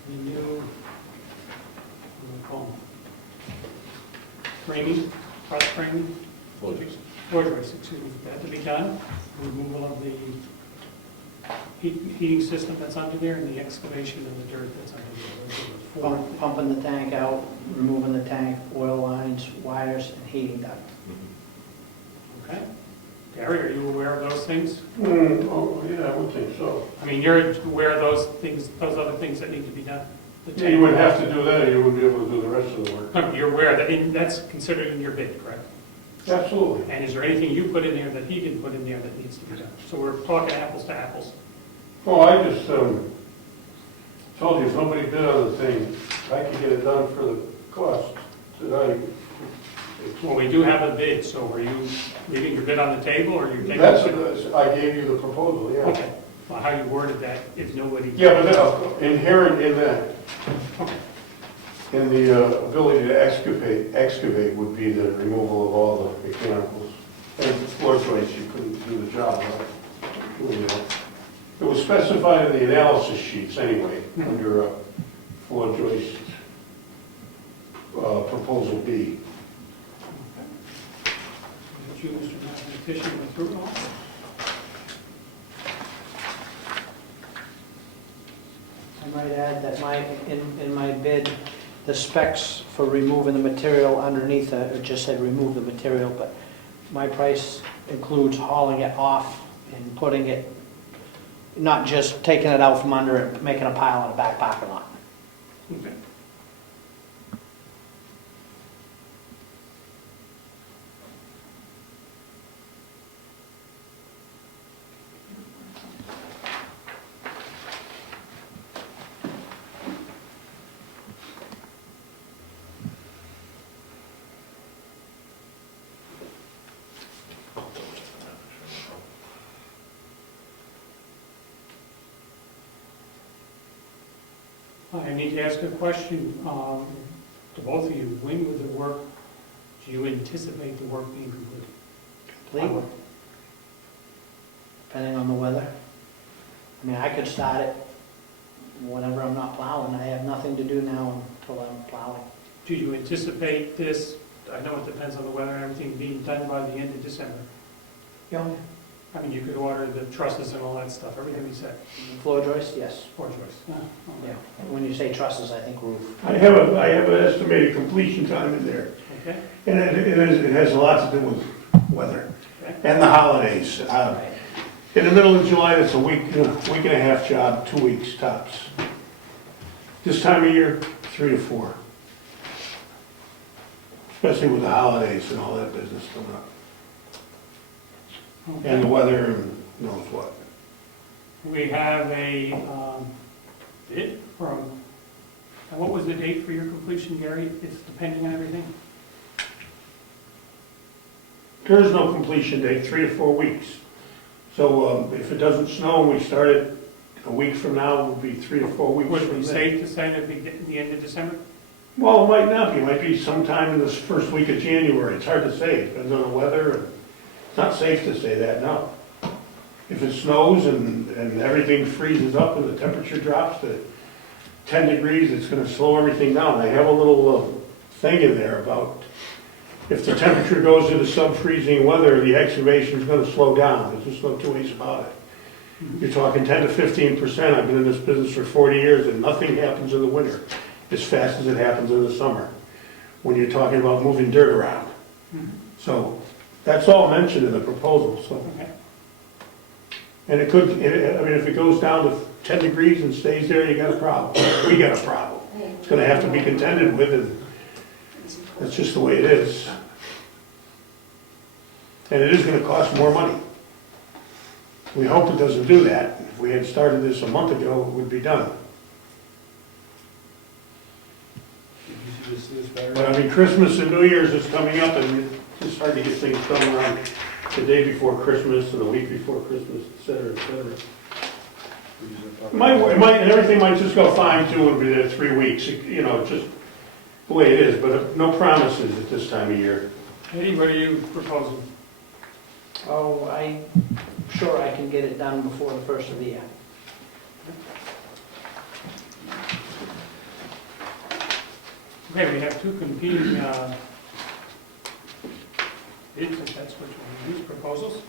The new, what do we call them? Framing, cross framing, floor joists, excuse me, that to be done. Removal of the heating system that's under there and the excavation of the dirt that's under there. Those are the four. Pumping the tank out, removing the tank, oil lines, wires, and heating duct. Okay. Gary, are you aware of those things? Oh, yeah, I would think so. I mean, you're aware of those things, those other things that need to be done? The Yeah, you would have to do that, or you wouldn't be able to do the rest of the work. No, you're aware that, and that's considered in your bid, correct? Absolutely. And is there anything you put in there that he didn't put in there that needs to be done? So we're talking apples to apples. Oh, I just told you, if nobody bid on the thing, I could get it done for the cost that Well, we do have a bid, so are you leaving your bid on the table, or you're taking? I gave you the proposal, yeah. Okay, well, how you worded that, if nobody. Yeah, but inherent in that, in the ability to excavate would be the removal of all the mechanicals. And floor joists, you couldn't do the job, right? It was specified in the analysis sheets anyway, under floor joist proposal B. Did you, Mr. Mathematician, go through it all? I might add that in my bid, the specs for removing the material underneath it just said remove the material, but my price includes hauling it off and putting it, not just taking it out from under it, making a pile in the back parking lot. Okay. I need to ask a question to both of you. When would the work, do you anticipate the work being completed? Complete, depending on the weather. I mean, I could start it whenever I'm not plowing. I have nothing to do now until I'm plowing. Do you anticipate this, I know it depends on the weather and everything, being done by the end of December? Yeah. I mean, you could order the trusses and all that stuff, everything we said, Floor joist, yes. for choice. Yeah. When you say trusses, I think roof. I have an estimated completion time in there, Okay, and it has a lot to do with weather okay. and the holidays. In the middle of July, it's a week and a half job, 2 weeks tops. This time of year, 3 to 4. Especially with the holidays and all that business coming up. And the weather and knows what. We have a bid from, and what was the date for your completion, Gary? It's depending on everything? There is no completion date, 3 to 4 weeks. So if it doesn't snow and we start it a week from now, it will be 3 to 4 weeks Would it from be then. safe to say that it'd be the end of December? Well, it might not be. It might be sometime in this first week of January. It's hard to say. It depends on the weather. And it's not safe to say that, no. If it snows and everything freezes up and the temperature drops to 10 degrees, it's going to slow everything down. I have a little thing in there about if the temperature goes into sub-freezing weather, the excavation is going to slow down. There's just no two ways about it. You're talking 10 to 15%. I've been in this business for 40 years and nothing happens in the winter as fast as it happens in the summer, when you're talking about moving dirt around. So that's all mentioned in the proposal, so. Okay. And it could, I mean, if it goes down to 10 degrees and stays there, you got a problem. We got a problem. It's gonna have to be contended with, and that's just the way it is. And it is gonna cost more money. We hope it doesn't do that. If we had started this a month ago, it would be done. Did you see this But paragraph? I mean, Christmas and New Year's is coming up, and it's hard to get things done around the day before Christmas and the week before Christmas, et cetera, et cetera. And everything might just go fine too, and be there 3 weeks, you know, just the way it is, but no promises at this time of year. Eddie, what are you proposing? Oh, I'm sure I can get it done before the first of the year. Okay, we have two competing bids, if that's what you want to use, proposals.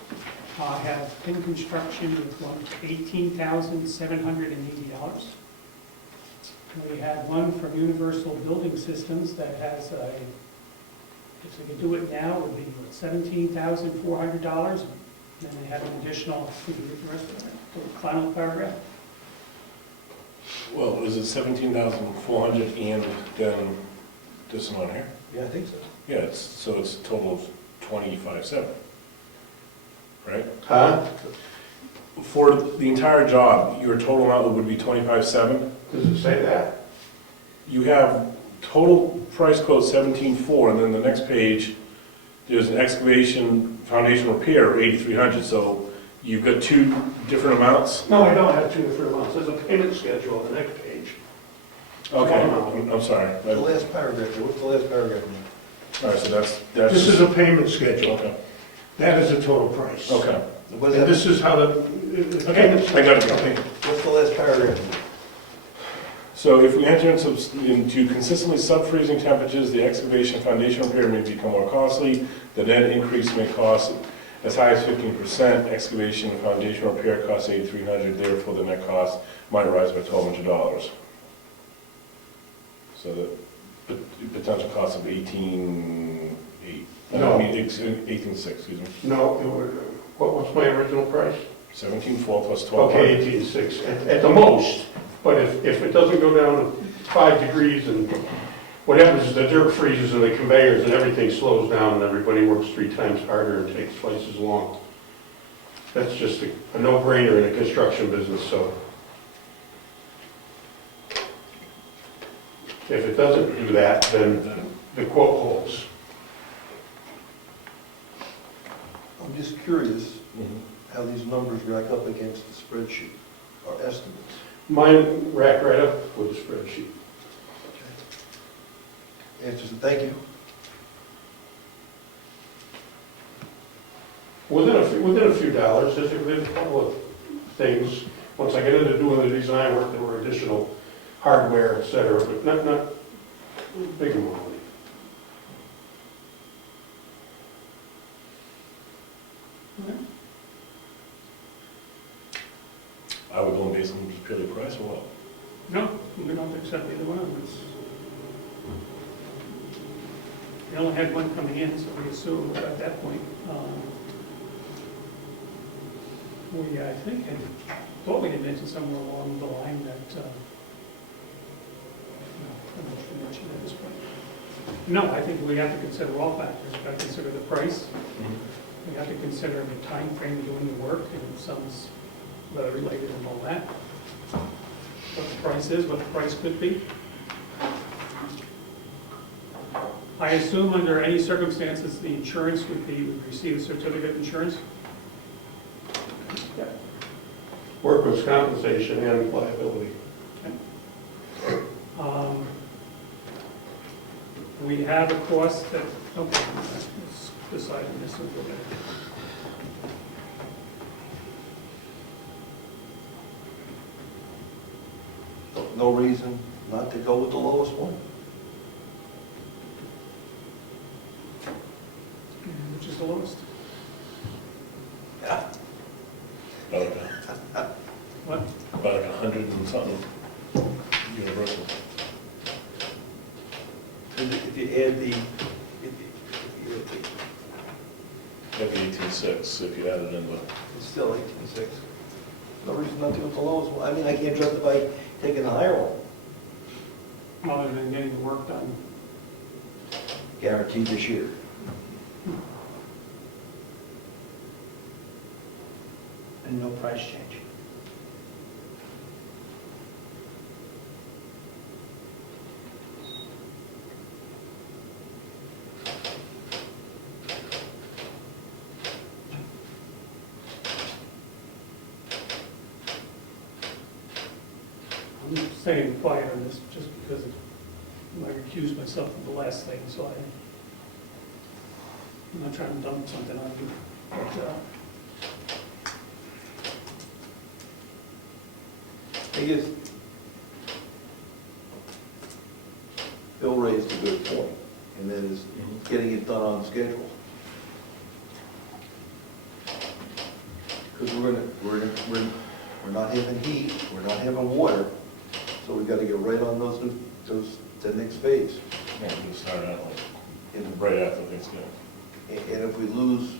I have Pin Construction with one $18,780. We have one from Universal Building Systems that has a, if they could do it now, it would be $17,400. Then they have an additional, could you read the rest of that, the final paragraph? Well, is it 17,400 and then this amount here? Yeah, I think so. Yeah, so it's a total of 25,700, right? Huh? For the entire job, your total amount would be 25,700. Does it say that? You have total price quote 17,400, and then the next page, there's an excavation foundation repair of 8,300. So you've got two different amounts. No, I don't have two different amounts. There's a payment schedule on the next page. Okay, I'm sorry. The last paragraph, what's the last paragraph? All right, so that's. This is a payment schedule. Okay. That is the total price. Okay. What is And that? this is how the Okay, payment I got it. schedule. What's the last paragraph? So if we enter into consistently sub-freezing temperatures, the excavation foundation repair may become more costly. The net increase may cost as high as 15%. Excavation and foundation repair costs $8,300. Therefore, the net cost might rise by $1,200. So the potential cost of 18,800. No. I mean, 18,600, excuse me. No, what's my original price? 17,400 plus 1,200. Okay, 18.6 at the most. But if it doesn't go down to 5 degrees, and what happens is the dirt freezes and the conveyors and everything slows down and everybody works 3 times harder and takes twice as long. That's just a no-brainer in a construction business, so. If it doesn't do that, then the quote holds. I'm just curious how these numbers rack up against the spreadsheet, or estimates. Mine rack right up with the spreadsheet. Answers, thank you. Within a few dollars, there's a couple of things. Once I get into doing the design work, there were additional hardware, et cetera, but not big amount of money. Are we going based on just purely price or what? No, we don't accept either one of them. We only had one coming in, so we assumed at that point, I think, thought we had mentioned somewhere along the line that, no, I'm not sure we mentioned at this point. No, I think we have to consider all factors. We've got to consider the price. We have to consider the time frame of doing the work and some's weather related and all that. What the price is, what the price could be. I assume under any circumstances, the insurance would receive a certificate of insurance? Workers' compensation and liability. We have a cost that, okay, let's decide on this a little bit. No reason not to go with the lowest one. Which is the lowest? Yeah. Okay. 100 and something universal. And if you add the, That'd be 18.6 if you added in the, it's still 18.6. No reason not to go with the lowest one. I mean, I can't justify taking the higher one. Other than getting the work done. Guaranteed this year. And no price change. I'm staying quiet on this just because I recused myself from the last thing, so I'm not trying to dump something on you. But, Thing is, Bill raised a good point, and that is getting it done on schedule. Because we're not having heat, we're not having water, so we've got to get right on the next phase. yeah, we'll start out like And right after Thanksgiving. and if we lose,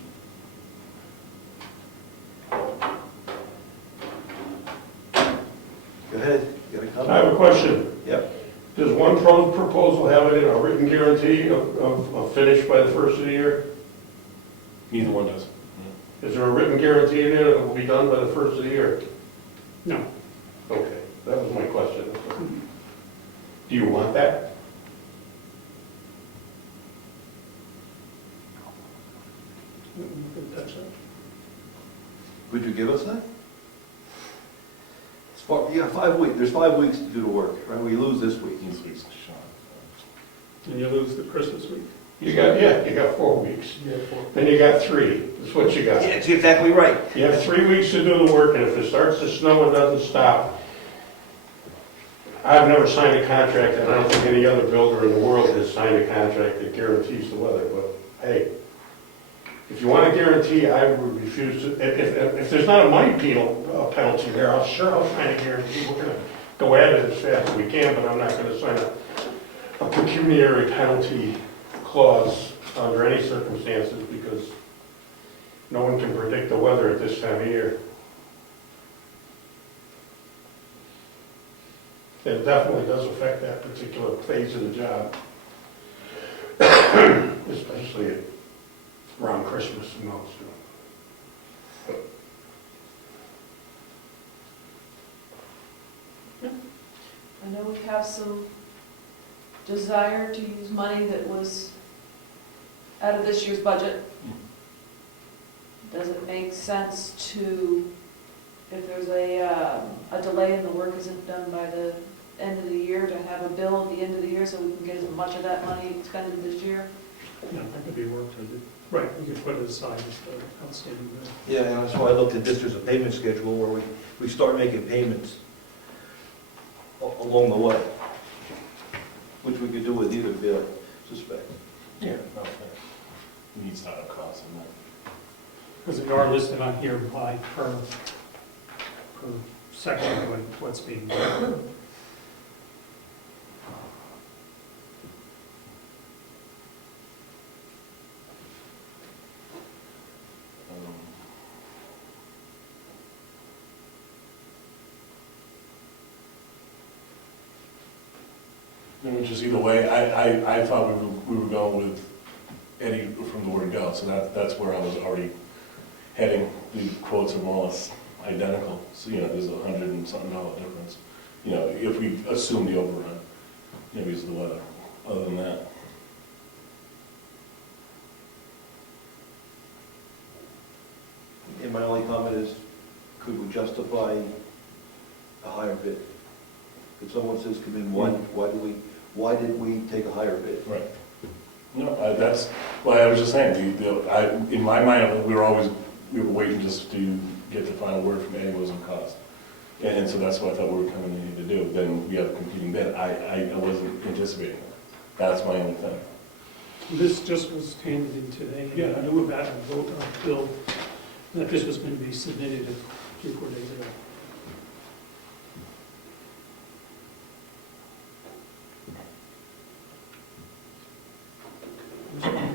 go ahead, you got to come. I have a question. Yep. Does one proposal have it in a written guarantee of finish by the first of the year? Neither one does. Is there a written guarantee in it that it will be done by the first of the year? no, Okay, that was my question. Do you want that? we can touch that. Would you give us that? It's you got 5 weeks, there's 5 weeks to do the work, right? We lose this week. This week's shot. And you lose the Christmas week. You got 4 weeks. Then you got 3. That's what you got. Yeah, that's exactly right. You have 3 weeks to do the work, and if it starts to snow and doesn't stop, I've never signed a contract, and I don't think any other builder in the world has signed a contract that guarantees the weather, but hey, if you want a guarantee, I would refuse to, if there's not a money penalty there, I'll sign a guarantee. We're gonna go at it as fast as we can, but I'm not gonna sign a pecuniary penalty clause under any circumstances, because no one can predict the weather at this time of year. It definitely does affect that particular phase of the job, especially around Christmas and those. I know we have some desire to use money that was out of this year's budget. Does it make sense to, if there's a delay and the work isn't done by the end of the year, to have a bill at the end of the year so we can get as much of that money expended this year? Yeah, that could be worked on. Right, we could put it aside as the outstanding bill. Yeah, and that's why I looked at this, there's a payment schedule where we start making payments along the way, which we could do with either bill, suspect. Yeah, okay. Needs not have cost in that. Because they are listed on here by per section of what's being done. Which is either way, I thought we were going with Eddie from the word go, so that's where I was already heading. The quotes are more or less identical, so, there's $100 and something difference. If we assume the overrun, maybe it's the weather, other than that. And my only comment is, could we justify a higher bid? If someone says, come in, why did we take a higher bid? Right. No, that's, well, I was just saying, in my mind, we were waiting just to get the final word from Eddie was on cost. And so that's what I thought we were coming in to do. Then we have a competing bid. I wasn't anticipating that. That's my only thing. This just was handed in today. Yeah, I knew about a vote on a bill that this was going to be submitted 3 or 4 days ago.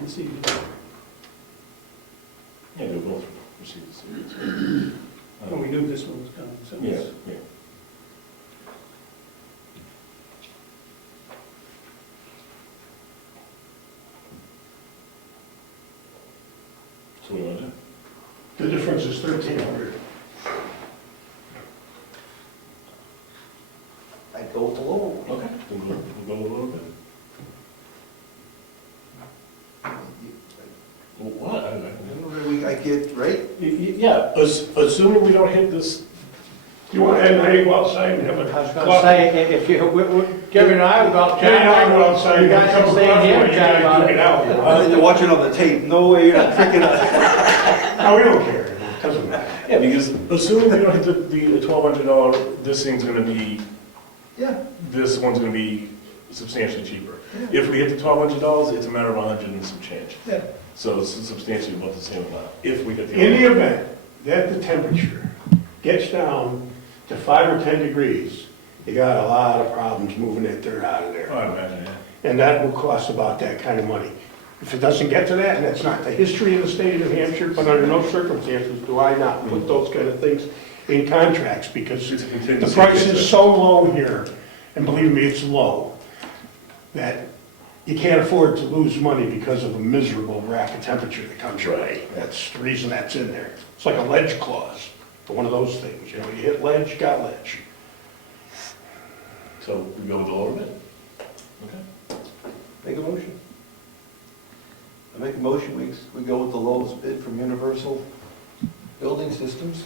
receive it. Yeah, they both received the series. Well, we knew this one was coming, so. Yeah, yeah. So what do you want to do? The difference is 1,300. I'd go with the low. Okay. We'll go a little bit. Well, what? I get, right? Yeah, assuming we don't hit this. You want Ed and I to go outside and have a I was gonna coffee? say, if you, Gary and I will go out. Kenny and I go outside. You guys can stay in here and chat about it. Get out. They're watching on the tape, no way you're not picking up. No, we don't care, it doesn't matter. Yeah, because assuming we don't hit the $1,200, this thing's gonna be, Yeah. this one's gonna be substantially cheaper. If we hit the $1,200, it's a matter of 100 and some change. Yeah. So it's substantially about the same amount, if we hit the. In the event that the temperature gets down to 5 or 10 degrees, you got a lot of problems moving that dirt out of there. Oh, I imagine, yeah. And that will cost about that kind of money. If it doesn't get to that, and that's not the history of the state of New Hampshire, but under no circumstances do I not put those kind of things in contracts, because It's a the contingency. price is so low here, and believe me, it's low, that you can't afford to lose money because of a miserable rack of temperature that comes your way. That's the reason that's in there. It's like a ledge clause, for one of those things, you know, you hit ledge, you got ledge. So we go with the lower bid? Okay. Make a motion. I make a motion, we go with the lowest bid from Universal Building Systems.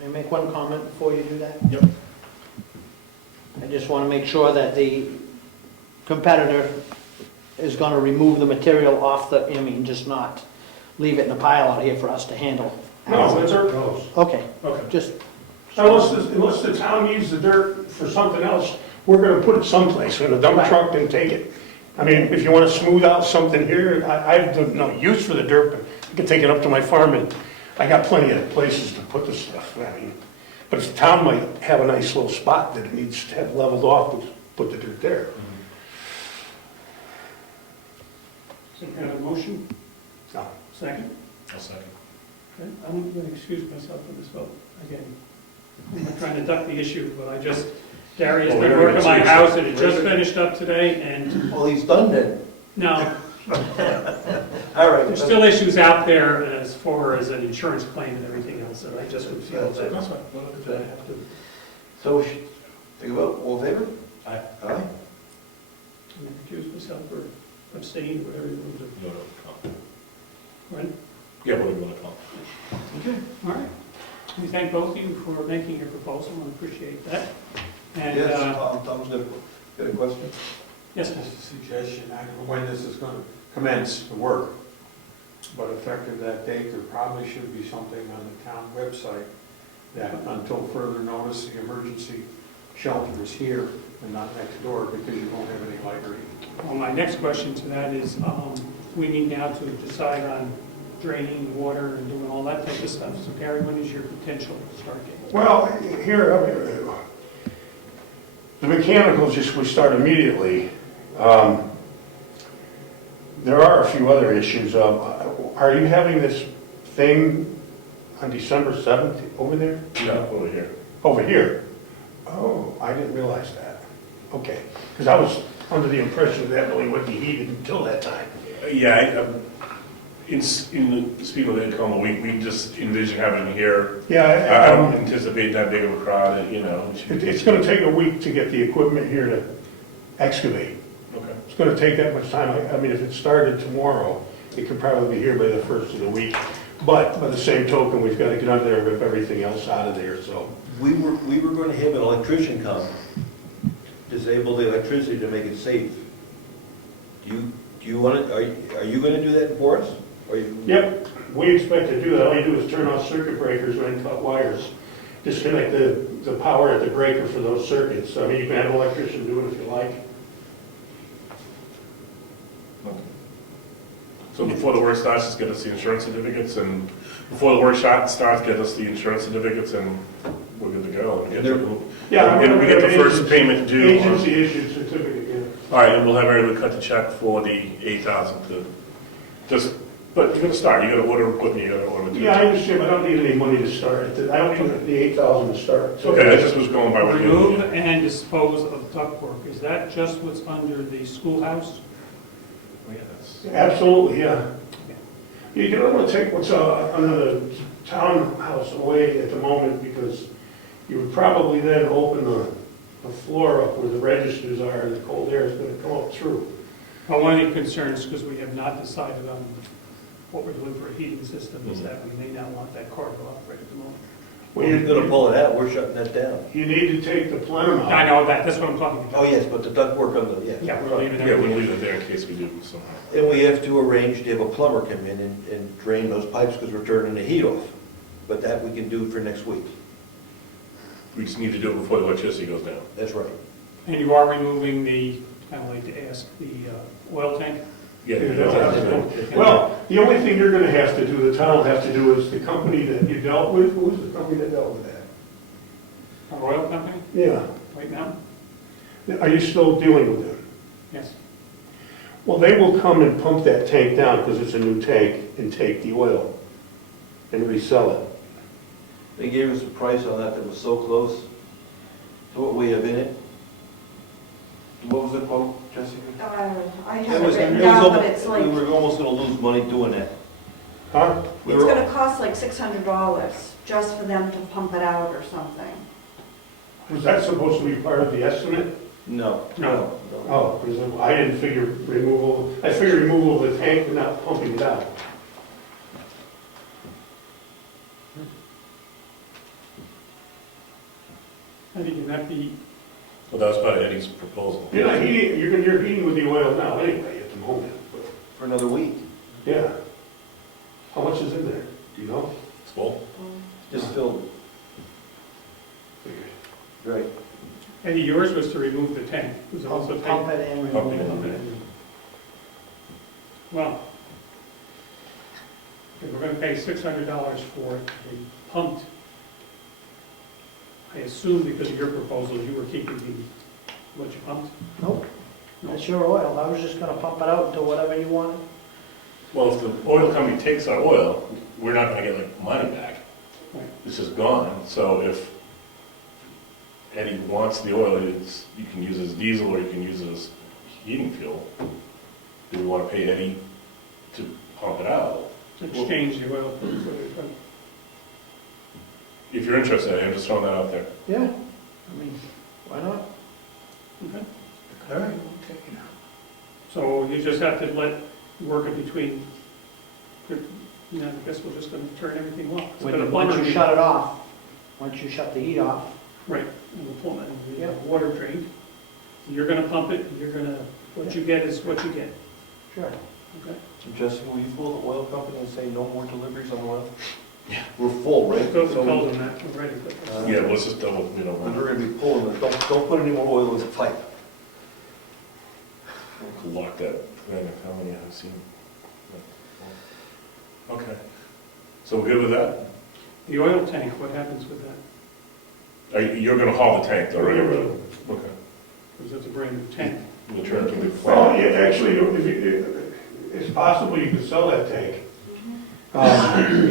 May I make one comment before you do that? Yep. I just want to make sure that the competitor is going to remove the material off the, just not leave it in a pile out here for us to handle. No, the dirt goes. Okay, Okay. just, Unless the town needs the dirt for something else, we're gonna put it someplace, in a dump Right. truck and take it. I mean, if you wanna smooth out something here, I have no use for the dirt, but I can take it up to my farm, and I got plenty of places to put the stuff, I mean. But if the town might have a nice little spot that it needs to have leveled off, we'll put the dirt there. So kind of a motion, No. second? I'll second. Okay, I'm going to excuse myself from this vote again. I'm not trying to duck the issue, but Gary has Well, been we're working gonna my see- house, and it just finished up today, and Well, he's done then. no, All right. there's still issues out there as far as an insurance claim and everything else, and I just would feel that That's fine. We'll look at I that. have to, So, take a vote, all in favor? Aye. Aye. I'm going to accuse myself or abstain, whatever you want to do. You want to call? Right? Yeah, what do you want to call? Okay. All right. We thank both of you for making your proposal, and appreciate that. And, Yes, Tom's got a question? yes, Just a suggestion, I don't know when this is going to commence the work, but effective that date, there probably should be something on the town website that until further notice, the emergency shelter is here and not next door, because you won't have any light or heat. well, my next question to that is, we need now to decide on draining water and doing all that type of stuff. So Gary, when is your potential start date? Well, here, the mechanicals just would start immediately. There are a few other issues. Are you having this thing on December 7th over there? No, over here. Over here? Oh, I didn't realize that. Okay, because I was under the impression that really wouldn't be heated until that time. Yeah, in the speaking of the Comeau, we just envision having it here. I Yeah, don't anticipate that big of a crowd, you know. it should be- it's going to take a week to get the equipment here to excavate. Okay. It's going to take that much time. I mean, if it started tomorrow, it could probably be here by the first of the week. But by the same token, we've got to get under there and rip everything else out of there, so. We were going to have an electrician come, disable the electricity to make it safe. Do you want to, are you going to do that for us? Or you? Yep, we expect to do that. All you do is turn off circuit breakers and cut wires. Disconnect the power at the breaker for those circuits. I mean, you can have an electrician do it if you like. So before the work starts, just get us the insurance certificates, and before the workshop starts, get us the insurance certificates, and we're good to go. And they're- Yeah, And we get the first payment due. Agency issued certificate, yeah. All right, and we'll have everybody cut the check for the 8,000 to, just, but you're gonna start, you gotta order equipment, you gotta order materials. Yeah, I understand, but I don't need any money to start it. I don't need the 8,000 to start. Okay, I just was going by what you. Remove and dispose of ductwork, is that just what's under the schoolhouse? Oh, yeah, that's- Absolutely, yeah. You don't want to take what's under the townhouse away at the moment, because you would probably then open the floor up where the registers are, and the cold air is going to come up through. Well, one of the concerns, because we have not decided on what we're doing for a heating system, is that we may not want that car to operate at the moment. Well, you're gonna pull it out, we're shutting that down. You need to take the plenum out. I know that, that's what I'm talking Oh, about. yes, but the ductwork on the, yeah. Yeah, we're leaving Yeah, we'll everything. leave it there in case we do somehow. And we have to arrange to have a plumber come in and drain those pipes because we're turning the heat off. But that we can do for next week. We just need to do it before the electricity goes down. That's right. And you are removing the, I would like to ask, the oil tank? Yeah, Yeah. Well, the only thing you're going to have to do, the town will have to do, is the company that you dealt with, who's the company that dealt with that? Our oil company, Yeah. right now? Are you still dealing with them? Yes. Well, they will come and pump that tank down, because it's a new tank, and take the oil and resell it. They gave us a price on that was so close to what we have in it. What was the quote, Jessica? I It have was- it written it was down, but almo- it's like, We were almost gonna lose money doing that. Huh? We it's were- gonna cost like $600 just for them to pump it out or something. Was that supposed to be part of the estimate? No. No. Oh, because I didn't figure removal, I figured removal of the tank, but not pumping it out. I think that be, Well, that was part of Eddie's proposal. You're not heating, you're heating with the oil now anyway at the moment, but, For another week. yeah. How much is in there? Do you know? It's full? Just filled. Right. Eddie, yours was to remove the tank. Was it also Pump tank? it and Pump remove it. it. Well, if we're gonna pay $600 for the pumped, I assume because of your proposal, you were keeping the, what you pumped? Nope, that's your oil. I was just gonna pump it out to whatever you wanted. Well, if the oil company takes our oil, we're not gonna get like money back. Right. It's just gone, so if Eddie wants the oil, it's, you can use it as diesel or you can use it as heating fuel. Do we wanna pay Eddie to pump it out? Exchange the oil for the, If you're interested, I'm just throwing that out there. Yeah, I mean, why not? okay. All right. So you just have to work it between, I guess we're just gonna turn everything off. It's got a Once plumber you shut it off, once you shut the heat off, Right, and we'll pull it, and Yeah. the water drained. You're gonna pump it, and you're gonna, what you get is what you get, sure. okay? So Jessica, will you call the oil company and say no more deliveries on oil? Yeah. We're full, right? Go So tell them that already, but Yeah, let's just double, We're gonna be pulling it, don't put any more oil in the pipe. lock that thing, how many I've seen. Okay, so we're good with that? the oil tank, what happens with that? You're gonna haul the tank, though, right? Get rid of it. Okay. Because it's a brand new tank. We'll turn it to the Well, plant. yeah, actually, it's possible you could sell that tank.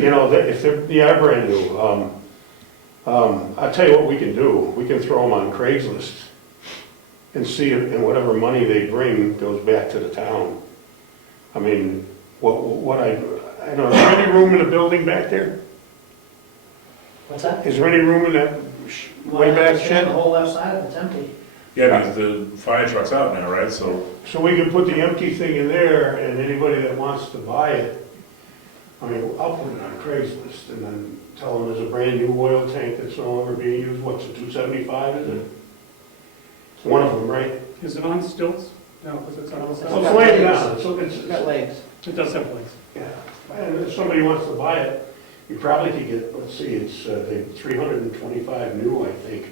You know, if they are brand new, I'll tell you what we can do. We can throw them on Craigslist and see if, and whatever money they bring goes back to the town. I mean, I don't know, is there any room in the building back there? What's that? Is there any room in that way back shed? The whole left side of it's empty. Yeah, because the fire truck's out now, right, so, So we could put the empty thing in there, and anybody that wants to buy it, I mean, I'll put it on Craigslist, and then tell them there's a brand new oil tank that's no longer being used. What's it, 275, is it? It's one of them, right? Is it on stilts? No, because it's on. Well, it's laying down, so It's got legs. It does have legs. yeah. And if somebody wants to buy it, you probably could get, let's see, it's, they 325 new, I think.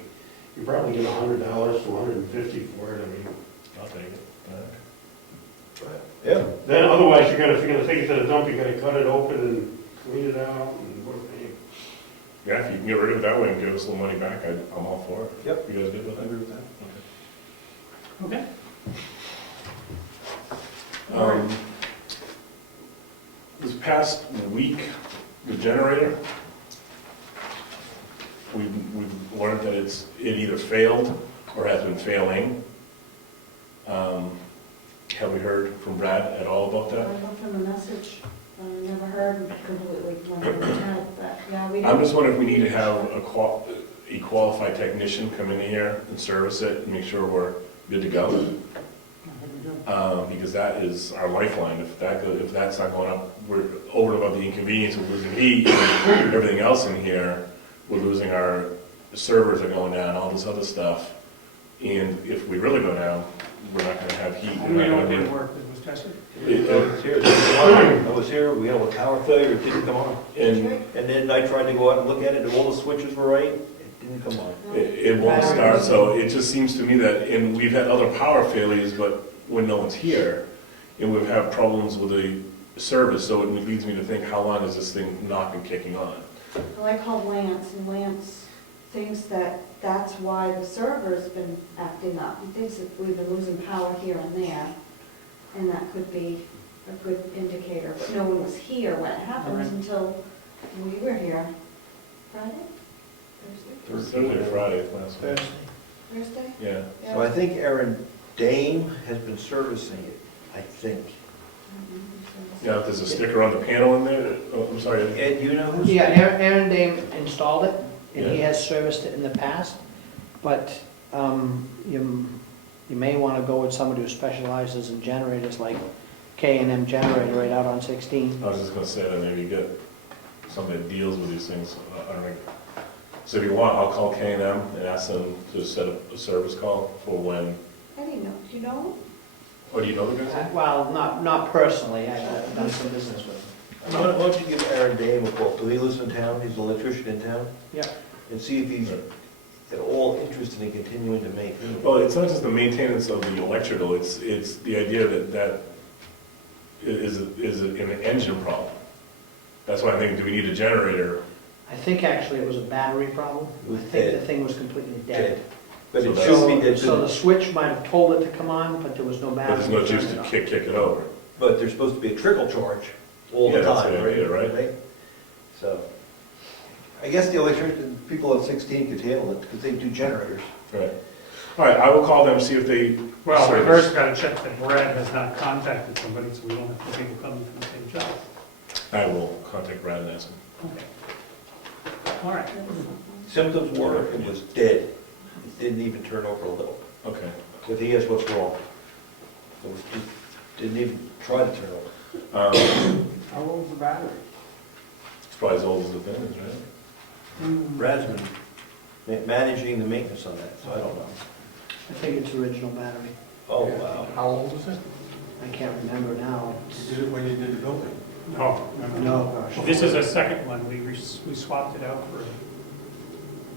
You probably get $100 to $150 for it, I mean. I'll take it. Yeah. Then otherwise, if you're gonna take it to the dump, you gotta cut it open and clean it out and what a pain. Yeah, if you can get rid of it that way and give us a little money back, I'm all for it. Yep. You guys good with I that? agree with that. Okay. This past week, the generator, we've learned that it either failed or has been failing. Have we heard from Brad at all about I that? left him a message, I never heard completely went over his head, but yeah, we I'm didn't. just wondering if we need to have a qualified technician come in here and service it and make sure we're good to go. Because that is our lifeline. If that's not going up, we're over and above the inconvenience of losing heat and everything else in here. We're losing our servers are going down, all this other stuff. And if we really go down, we're not gonna have heat. And we know it didn't work, it was tested. I was here, we had a power failure, it didn't come on. And And then I tried to go out and look at it, and all the switches were right, it didn't come on. it won't start, so it just seems to me that, and we've had other power failures, but when no one's here, and we've had problems with the service, so it leads me to think, how long has this thing not been kicking on? Well, I called Lance, and Lance thinks that that's why the server's been acting up. He thinks that we've been losing power here and there, and that could be a good indicator, but no one was here when it happened Right. until we were here. Friday? Thursday? Thursday or Friday last week. Thursday? Yeah. So I think Aaron Dame has been servicing it, I think. Yeah, if there's a sticker on the panel in there, oh, I'm sorry. Ed, you know who's? Yeah, Aaron Dame installed it, and he Yeah. has serviced it in the past, but you may want to go with somebody who specializes in generators, like K&M Generator right out on 16. I was just gonna say that maybe get somebody that deals with these things. I don't know. So if you want, I'll call K&M and ask them to set up a service call for when, I didn't know, do you know? or do you know the guys? Well, not personally, I've done some business with him. Why don't you give Aaron Dame a call? Do he lives in town? He's an electrician in town? Yeah. And see if he's at all interested in continuing to maintain it. Well, it's not just the maintenance of the electrical, it's the idea that is an engine problem. That's why I think, do we need a generator? I think actually it was a battery problem. It was I think the dead. thing was completely dead. But So it that's- should be dead So the too. switch might have told it to come on, but there was no But battery. there's no juice turn to it on. kick it over. But there's supposed to be a trickle charge all the Yeah, that's time, the idea, right? So, I guess the electrician, people at 16 could handle it, because they do generators. Right. All right, I will call them, see if they. Well, we service. first got to check that Brad has not contacted somebody, so we don't have two people coming from the same job. I will contact Brad and ask him. Okay. All right. Symptoms were, it was dead. It didn't even turn over a little. Okay. But he asked what's wrong. It was just, didn't even try to turn over. How old's the battery? It's probably as old as the thing is, right? Brad's been managing the maintenance on that, so I don't know. I think it's original battery. Oh, wow. How old is it? I can't remember now. You did it when you did the building? No. No. This is a second one. We swapped it out for,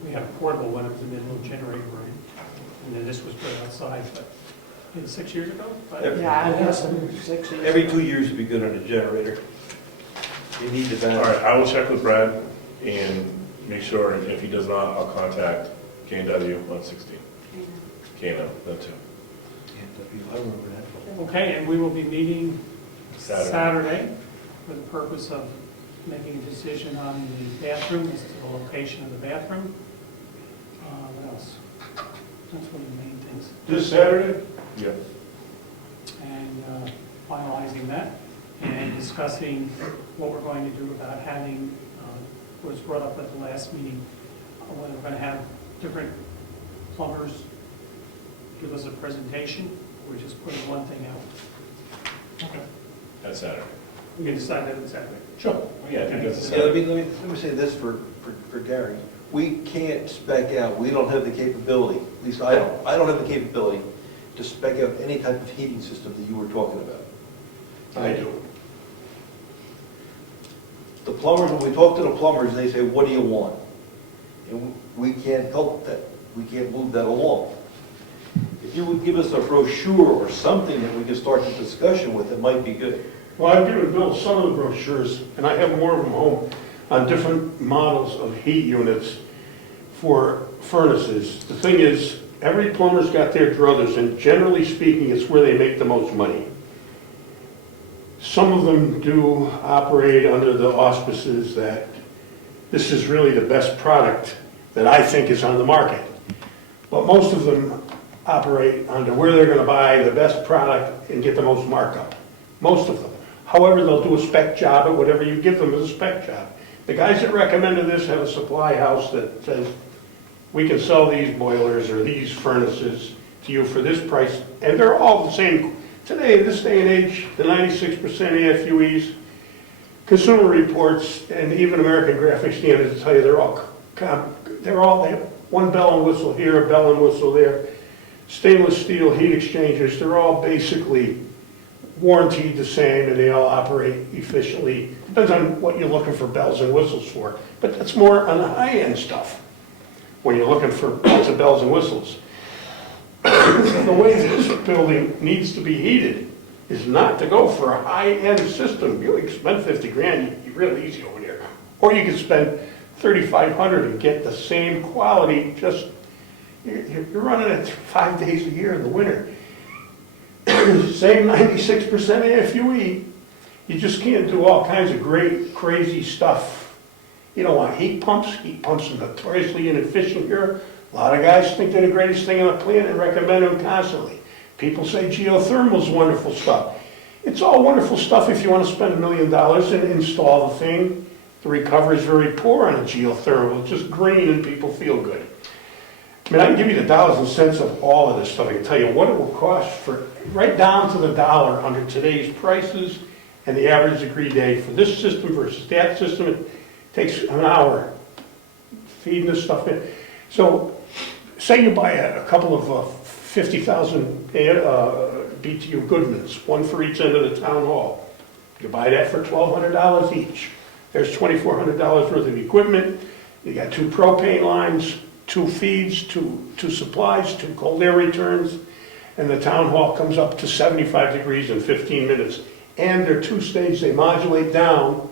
we had a portable one, it was a little generator running. And then this was put outside, but, 6 years ago? Yeah, I guess 6 years. Every 2 years would be good on a generator. You need the All battery. right, I will check with Brad and make sure, and if he does not, I'll contact K&W 116. K&M, them too. I remember that. Okay, and we will be meeting Saturday. Saturday for the purpose of making a decision on the bathroom, as to the location of the bathroom. What else? That's one of the main things. This Saturday? Yeah. And finalizing that and discussing what we're going to do about having, was brought up at the last meeting, whether we're going to have different plumbers give us a presentation, or just putting one thing out. Okay. That's Saturday. We can decide that on Saturday. Sure. Yeah, I think that's a Yeah, Saturday. let me say this for Gary. We can't spec out, we don't have the capability, at least I don't have the capability to spec out any type of heating system that you were talking about. I do. The plumbers, when we talk to the plumbers, they say, what do you want? And we can't help that, we can't move that along. If you would give us a brochure or something that we could start the discussion with, it might be good. Well, I've given Bill some of the brochures, and I have more of them home, on different models of heat units for furnaces. The thing is, every plumber's got their druthers, and generally speaking, it's where they make the most money. some of them do operate under the auspices that this is really the best product that I think is on the market. But most of them operate under where they're gonna buy the best product and get the most markup. Most of them. However, they'll do a spec job at whatever you give them as a spec job. The guys that recommended this have a supply house that says, we can sell these boilers or these furnaces to you for this price, and they're all the same. Today, in this day and age, the 96% AFUEs, Consumer Reports, and even American Graphic Standards tell you they have one bell and whistle here, a bell and whistle there. Stainless steel heat exchangers, they're all basically warranted the same, and they all operate efficiently. Depends on what you're looking for bells and whistles for, but that's more on the high-end stuff when you're looking for lots of bells and whistles. The way this building needs to be heated is not to go for a high-end system. You can spend 50 grand, you're real easy over there. Or you can spend 3,500 and get the same quality, just, you're running it 5 days a year in the winter. Same 96% AFUE, you just can't do all kinds of great, crazy stuff. You don't want heat pumps are notoriously inefficient here. A lot of guys think they're the greatest thing on the planet and recommend them constantly. People say geothermal's wonderful stuff. It's all wonderful stuff if you want to spend $1 million and install the thing. The recovery is very poor on a geothermal. It's just green and people feel good. I mean, I can give you the dollars and cents of all of this stuff. I can tell you what it will cost for, right down to the dollar under today's prices and the average degree day for this system versus that system. It takes an hour feeding this stuff in. So say you buy a couple of 50,000 BTU Goodmans, one for each end of the town hall. You buy that for $1,200 each. There's $2,400 worth of equipment. You got 2 propane lines, 2 feeds, 2 supplies, 2 cold air returns, and the town hall comes up to 75 degrees in 15 minutes. And they're 2-stage, they modulate down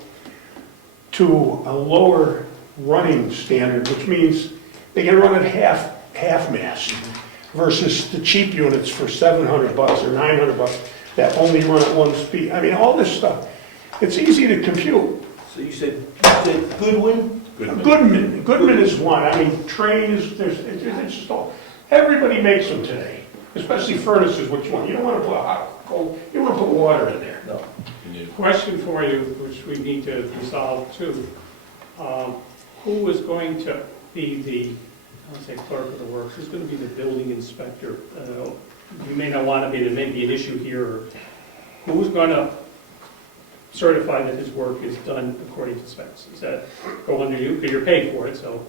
to a lower running standard, which means they can run at half mast versus the cheap units for $700 or $900 that only run at 1 speed. I mean, all this stuff, it's easy to compute. So you said Goodwin? Goodman is one. I mean, trains, it's just all, everybody makes them today, especially furnaces, which one? You don't want to put hot, cold, you want to put water in there. No. Question for you, which we need to resolve too. Who is going to be the, I don't say clerk of the works, who's going to be the building inspector? You may not want to be, there may be an issue here. Who's going to certify that his work is done according to specs? Does that go under you? Because you're paid for it, so.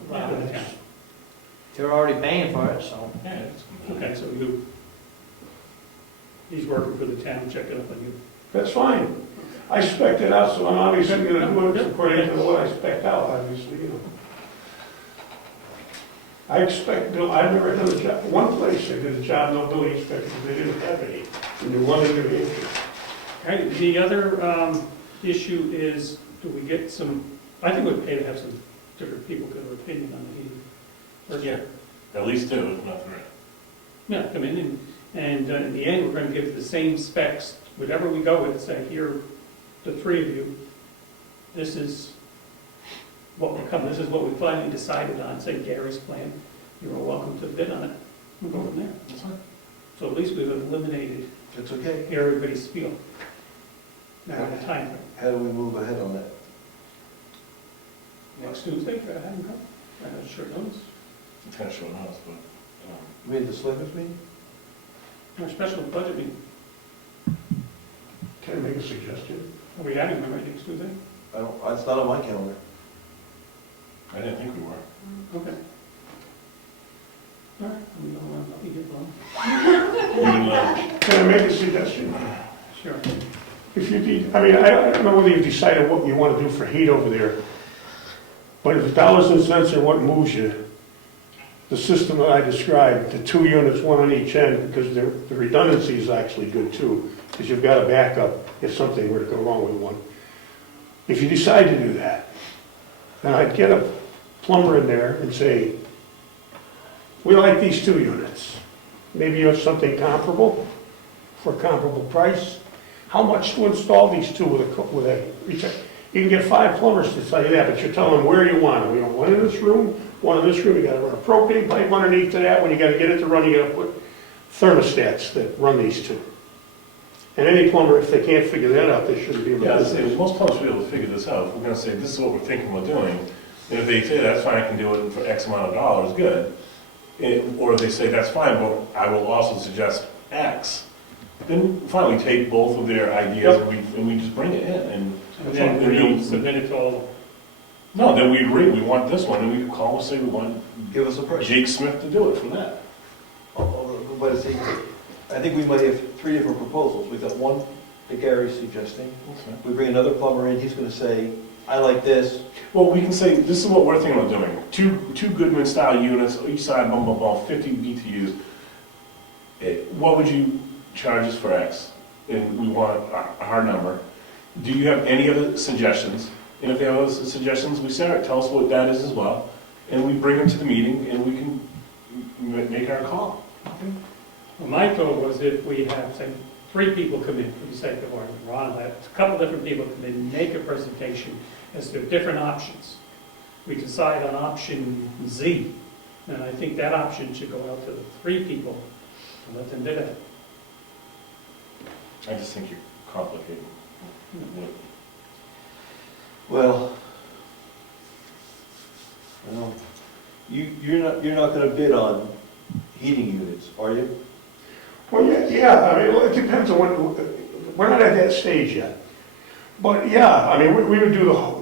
They're already paying for it, so. Okay, so he's working for the town, checking up on you. That's fine. I spec'd it out, so I'm obviously going to do it according to what I spec'd out, obviously, you know. I expect, I've never done a job, one place I did a job, no building inspector, they didn't have any, and they're running New Hampshire. Okay, the other issue is, do we get some, I think we'd pay to have some different people give their opinion on the heating. Yeah, at least 2, if not 3. Yeah, come in and in the end, we're going to give the same specs, whatever we go with, say, here, the 3 of you, this is what we're coming, this is what we finally decided on, say Gary's plan, you're all welcome to bid on it. We'll go from there. That's fine. So at least we've eliminated That's okay. everybody's spiel. Now, the time frame. How do we move ahead on that? Next Tuesday, try to have them come. Short notice. It's kind of short notice, but. You mean the selectmen's meeting? Our special budget meeting, Can I make a suggestion? are we having one right next Tuesday? It's not on my calendar. I didn't think we were. Okay. All right, I'll be here for long. Can I make a suggestion? Sure. If you need, I mean, I don't know whether you've decided what you want to do for heat over there, but if it's dollars and cents are what moves you, the system that I described, the 2 units, 1 on each end, because the redundancy is actually good too, because you've got a backup if something were to go wrong with one. If you decide to do that, then I'd get a plumber in there and say, we like these 2 units. Maybe you have something comparable for a comparable price. how much to install these two with a, you can get 5 plumbers to tell you that, but you're telling them where you want them. We want one in this room, one in this room, you gotta run a propane pipe underneath to that, when you gotta get it to run, you gotta put thermostats that run these two. And any plumber, if they can't figure that out, they shouldn't be able Yeah, to I'd do say this. most plumbers will be able to figure this out. We're gonna say, this is what we're thinking we're doing. And if they say, that's fine, I can do it for X amount of dollars, good. Or if they say, that's fine, but I will also suggest X, then fine, we take both of their ideas and we just bring it in. And then we submit it to all. no, then we agree, we want this one, and we call and say we want Give us a price. Jake Smith to do it for that. But see, I think we might have 3 different proposals. We've got one that Gary's suggesting. We bring another plumber in, he's gonna say, I like this. Well, we can say, this is what we're thinking about doing. Two Goodman-style units, each side, blah, blah, blah, 50 BTUs. What would you charge us for X? And we want a hard number. Do you have any other suggestions? And if they have other suggestions, we say, all right, tell us what that is as well. And we bring them to the meeting and we can make our call. Well, my thought was if we have, say, 3 people come in, for the sake of argument, Ron, let a couple different people come in, make a presentation as to different options. We decide on option Z, and I think that option should go out to the 3 people and let them do that. I just think you're complicating it. Well, I don't, you're not gonna bid on heating units, are you? Well, yeah, I mean, well, it depends on we're not at that stage yet. But yeah, I mean, we would do the whole,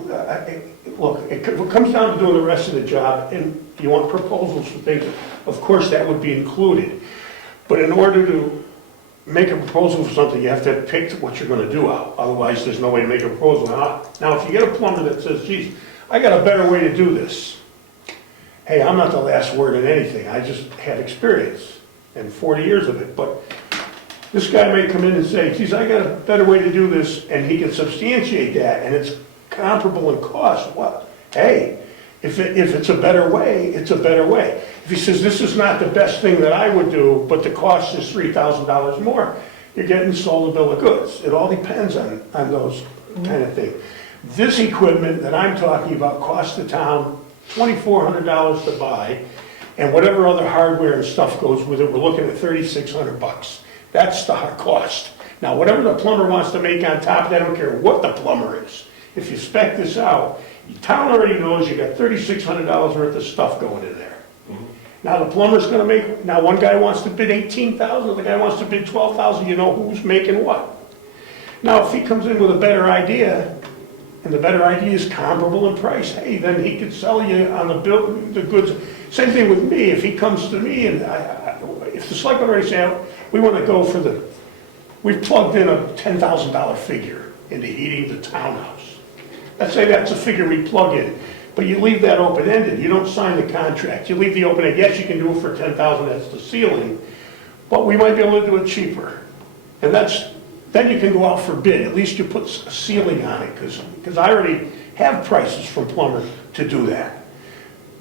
look, it comes down to doing the rest of the job, and you want proposals for things, of course, that would be included. But in order to make a proposal for something, you have to pick what you're gonna do out, otherwise there's no way to make a proposal. Now, if you get a plumber that says, geez, I got a better way to do this. Hey, I'm not the last word in anything, I just have experience and 40 years of it, but this guy may come in and say, geez, I got a better way to do this, and he can substantiate that, and it's comparable in cost. Well, hey, if it's a better way, it's a better way. If he says, this is not the best thing that I would do, but the cost is $3,000 more, you're getting sold a bill of goods. It all depends on those kind of things. This equipment that I'm talking about costs the town $2,400 to buy, and whatever other hardware and stuff goes with it, we're looking at $3,600. That's the cost. Now, whatever the plumber wants to make on top of that, I don't care what the plumber is. If you spec this out, the town already knows you got $3,600 worth of stuff going in there. Now, the plumber's gonna make, now one guy wants to bid $18,000, the guy wants to bid $12,000, you know who's making what. Now, if he comes in with a better idea, and the better idea is comparable in price, hey, then he could sell you on the goods. Same thing with me, if he comes to me and if the selectmen already say, we want to go for we've plugged in a $10,000 figure into heating the townhouse. Let's say that's a figure we plug in, but you leave that open-ended, you don't sign the contract, you leave the open-ended, yes, you can do it for $10,000, that's the ceiling, but we might be able to do it cheaper. And then you can go out for bid, at least you put a ceiling on it, because I already have prices from plumbers to do that.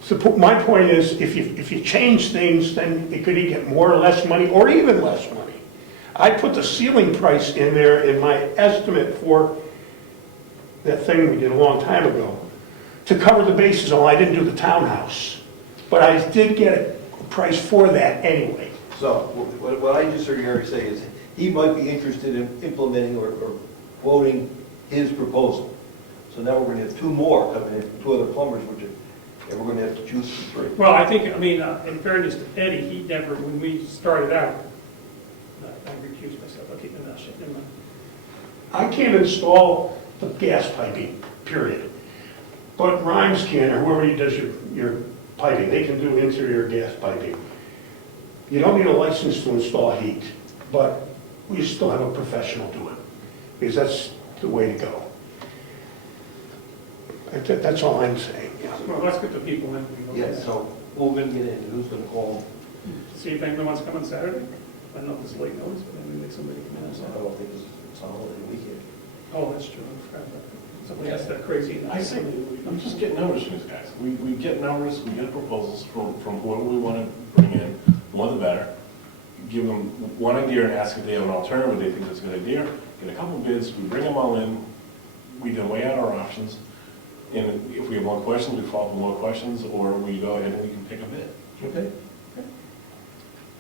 So my point is, if you change things, then it could either get more or less money, or even less money. I put the ceiling price in there in my estimate for that thing we did a long time ago, to cover the bases. Oh, I didn't do the townhouse, but I did get a price for that anyway. So, what I just heard Gary say is, he might be interested in implementing or quoting his proposal. So now we're gonna have 2 more coming in, 2 other plumbers, and we're gonna have to choose from 3. Well, I think, in fairness to Eddie, he never, when we started out, I recused myself, I'll keep my mouth shut, never mind. I can't install the gas piping, period. But Rhymes can, or whoever does your piping, they can do interior gas piping. You don't need a license to install heat, but we still have a professional do it, because that's the way to go. That's all I'm saying, yeah. Well, let's get the people in. Yeah, so we're gonna get in, who's gonna call? See if anyone wants to come on Saturday. I don't know if it's late notice, but maybe make somebody come in on I Saturday. don't think it's a holiday weekend. Oh, that's true. I forgot about that. Somebody asked that crazy. I say, we just get numbers from these guys. We get numbers, we get proposals from whoever we want to bring in, the more the better. Give them one idea and ask if they have an alternative, or they think that's a good idea, get a couple bids, we bring them all in, we then weigh out our options, and if we have more questions, we follow up with more questions, or we go ahead and we can pick a bid. Okay.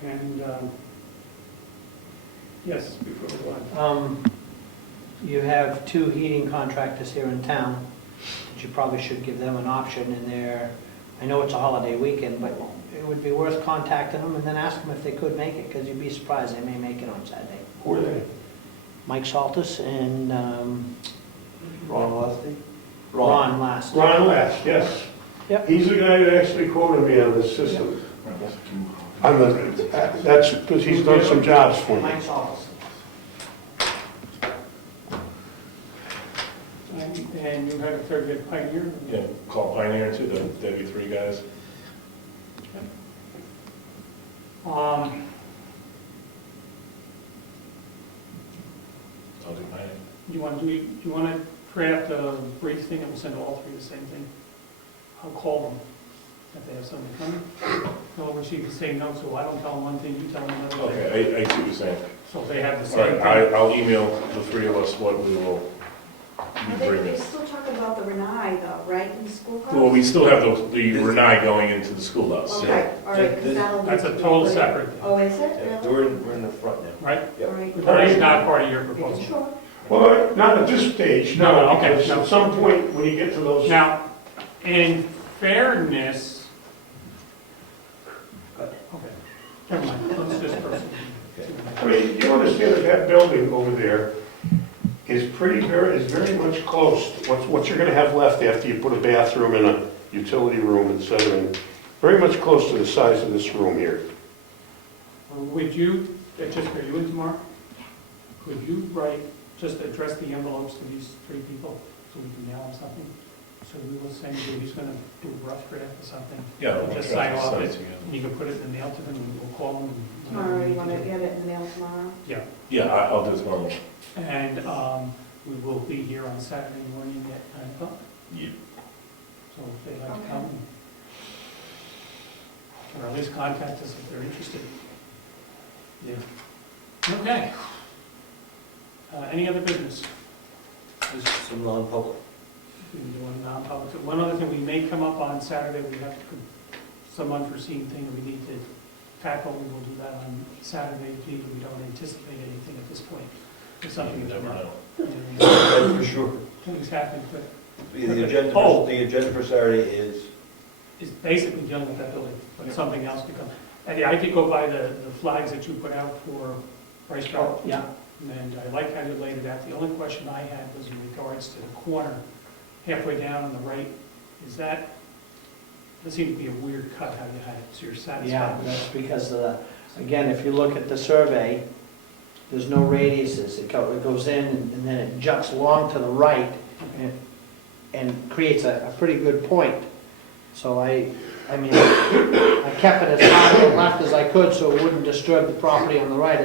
And, yes, before we go on. You have 2 heating contractors here in town, that you probably should give them an option in there. I know it's a holiday weekend, but it would be worth contacting them and then ask them if they could make it, because you'd be surprised, they may make it on Saturday. Who are they? Mike Saltus and Ron Lusty? Ron Last. Ron Last, yes. Yep. He's the guy that actually quoted me on this system. That's because he's done some jobs for me. Mike Saltus. And you had a third bid Pioneer? Yeah, call Pioneer too, the W3 guys. Um, I'll do Pioneer. do you want to craft a brief thing and we'll send all 3 the same thing? I'll call them if they have something coming. They'll receive the same note, so I don't tell them one thing, you tell them another thing. Okay, I see what you're saying. So if they have the All same right, thing. I'll email the 3 of us what we will be They bringing. still talk about the Renai though, right, in the school cars? Well, we still have the Renai going into the school house. Okay, all right, 'cause that'll. That's a total separate thing, Oh, is it? Really? We're in the front now. right? All right. That is not part of your proposal. Sure. Well, not at this stage, No, no, okay, because no. at some point, when you get to those. Now, in fairness, okay, never mind, let's just proceed. I mean, you understand that that building over there is very much close, to what you're gonna have left after you put a bathroom and a utility room, et cetera, and very much close to the size of this room here. Would you, just for you and tomorrow, could you write, just address the envelopes to these 3 people, so we can mail them something? So we will send you, he's gonna do a rough draft or something. Yeah. We'll just sign off send it, it to you. and you can put it in the mail to them, and we'll call them. and Tomorrow, whatever we you need want to to do. get it in the mail tomorrow? Yeah, Yeah, I'll do it tomorrow. and we will be here on Saturday morning at 9 o'clock, Yeah. so if they'd like to Okay. come, or at least contact us if they're interested. Yeah. Okay. Any other business? Some non-public. We can do one non-public. One other thing, we may come up on Saturday, we have some unforeseen thing that we need to tackle, we will do that on Saturday, we don't anticipate anything at this point. It's something You that never know. That's for sure. things happen quick. The agenda, Oh. the agenda for Saturday is, It's basically dealing with that building, but something else becomes. And I did go by the flags that you put out for Rice Drive. Yeah. And I like how you laid it out. The only question I had was in regards to the corner, halfway down on the right. Is that seemed to be a weird cut how you had it, so you're satisfied Yeah, with that's because, again, if you look at the survey, there's no radiuses. It goes in and then it juts along to the right and creates a pretty good point. So I mean, I kept it as far to the left as I could so it wouldn't disturb the property on the right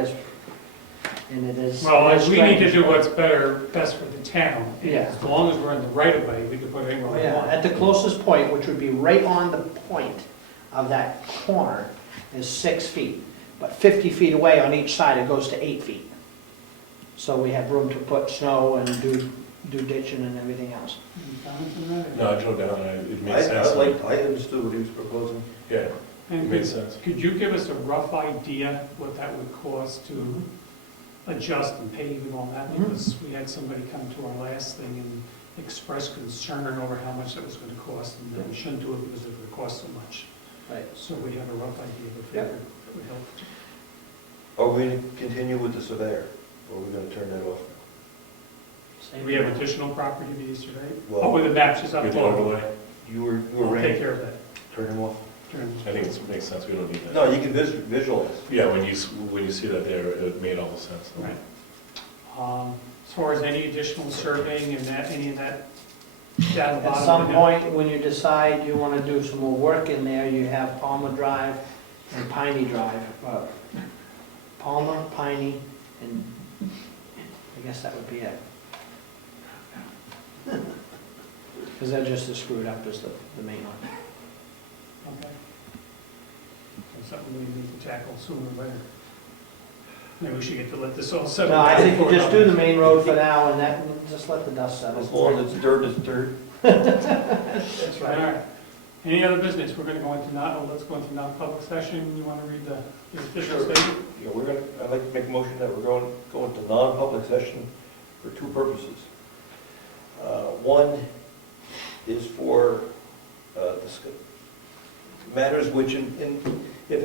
and it is. Well, it is we need to strange. do what's best for the town. And Yeah. as long as we're in the right of way, we can put it anywhere Oh, we yeah, want. at the closest point, which would be right on the point of that corner, is 6 feet. But 50 feet away on each side, it goes to 8 feet. So we have room to put snow and do ditching and everything else. Any comments on that? No, I drove down and it made sense. I understood what he was proposing. Yeah, it And made sense. could you give us a rough idea what that would cost to adjust and pave and all that? Mhm. Because we had somebody come to our last thing and express concern over how much that was going to cost, and that we shouldn't do it because it would cost so much. Right. So we have a rough idea of a figure that would help. Are we going to continue with the surveyor, or are we going to turn that off? Do we have additional property to be surveyed? Well- Oh, with the maps just up With the below. overlay, You were We'll take ready, care of that. turn him off? I think it makes sense, we don't need that. No, you can visualize. Yeah, when you see that there, it made all the sense. Right. As far as any additional surveying and that, any of that down the bottom? At some point, when you decide you want to do some more work in there, you have Palmer Drive and Piney Drive. Palmer, Piney, and I guess that would be it. Because they're just as screwed up as the main one. Okay. So something we need to tackle sooner or later. Maybe we should get to let this all settle. No, I think you before- just do the main road for now, and that, just let the dust settle. As long as it's dirt, it's dirt. That's All right. Any other business? We're gonna go into let's go into non-public session. You wanna read the official Sure. statement? Yeah, I'd like to make a motion that we're going to non-public session for two purposes. One is for matters which, if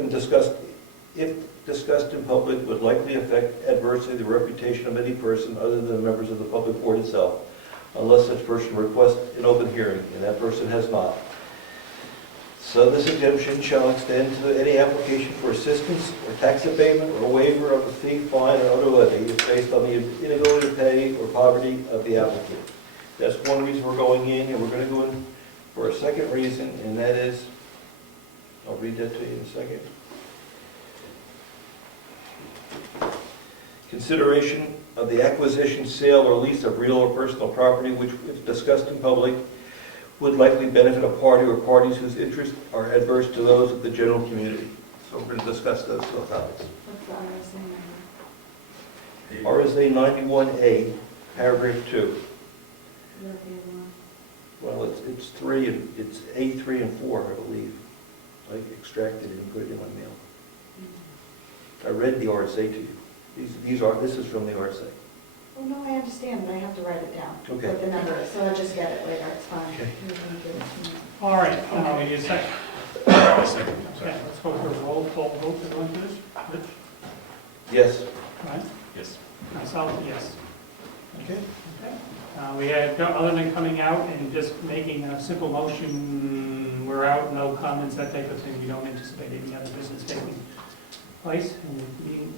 discussed in public, would likely affect adversely the reputation of any person other than the members of the public board itself, unless such person requests an open hearing, and that person has not. So this exemption shall extend to any application for assistance or tax abatement or waiver of a fee, fine, or other levy if based on the inability to pay or poverty of the applicant. That's one reason we're going in, and we're going to go in for a second reason, and that is, I'll read that to you in a second. Consideration of the acquisition, sale, or lease of real or personal property which, if discussed in public, would likely benefit a party or parties whose interests are adverse to those of the general community. So we're going to discuss those two topics. What's the RSA number? RSA 91A, paragraph 2. Is that the other one? Well, it's 3, and it's A, 3, and 4, I believe. I extracted it and put it in my mail. I read the RSA to you. This is from the RSA. Oh, no, I understand, but I have to write it down. Okay. What the number is, so I'll just get it later, it's fine. Okay. All right, we need a second. Okay, let's go for a roll call vote to go into this. Rich? Yes. Right? Yes. Myself, yes. Okay. Okay. We had, other than coming out and just making a simple motion, we're out, no comments, that type of thing. We don't anticipate any other business taking place, and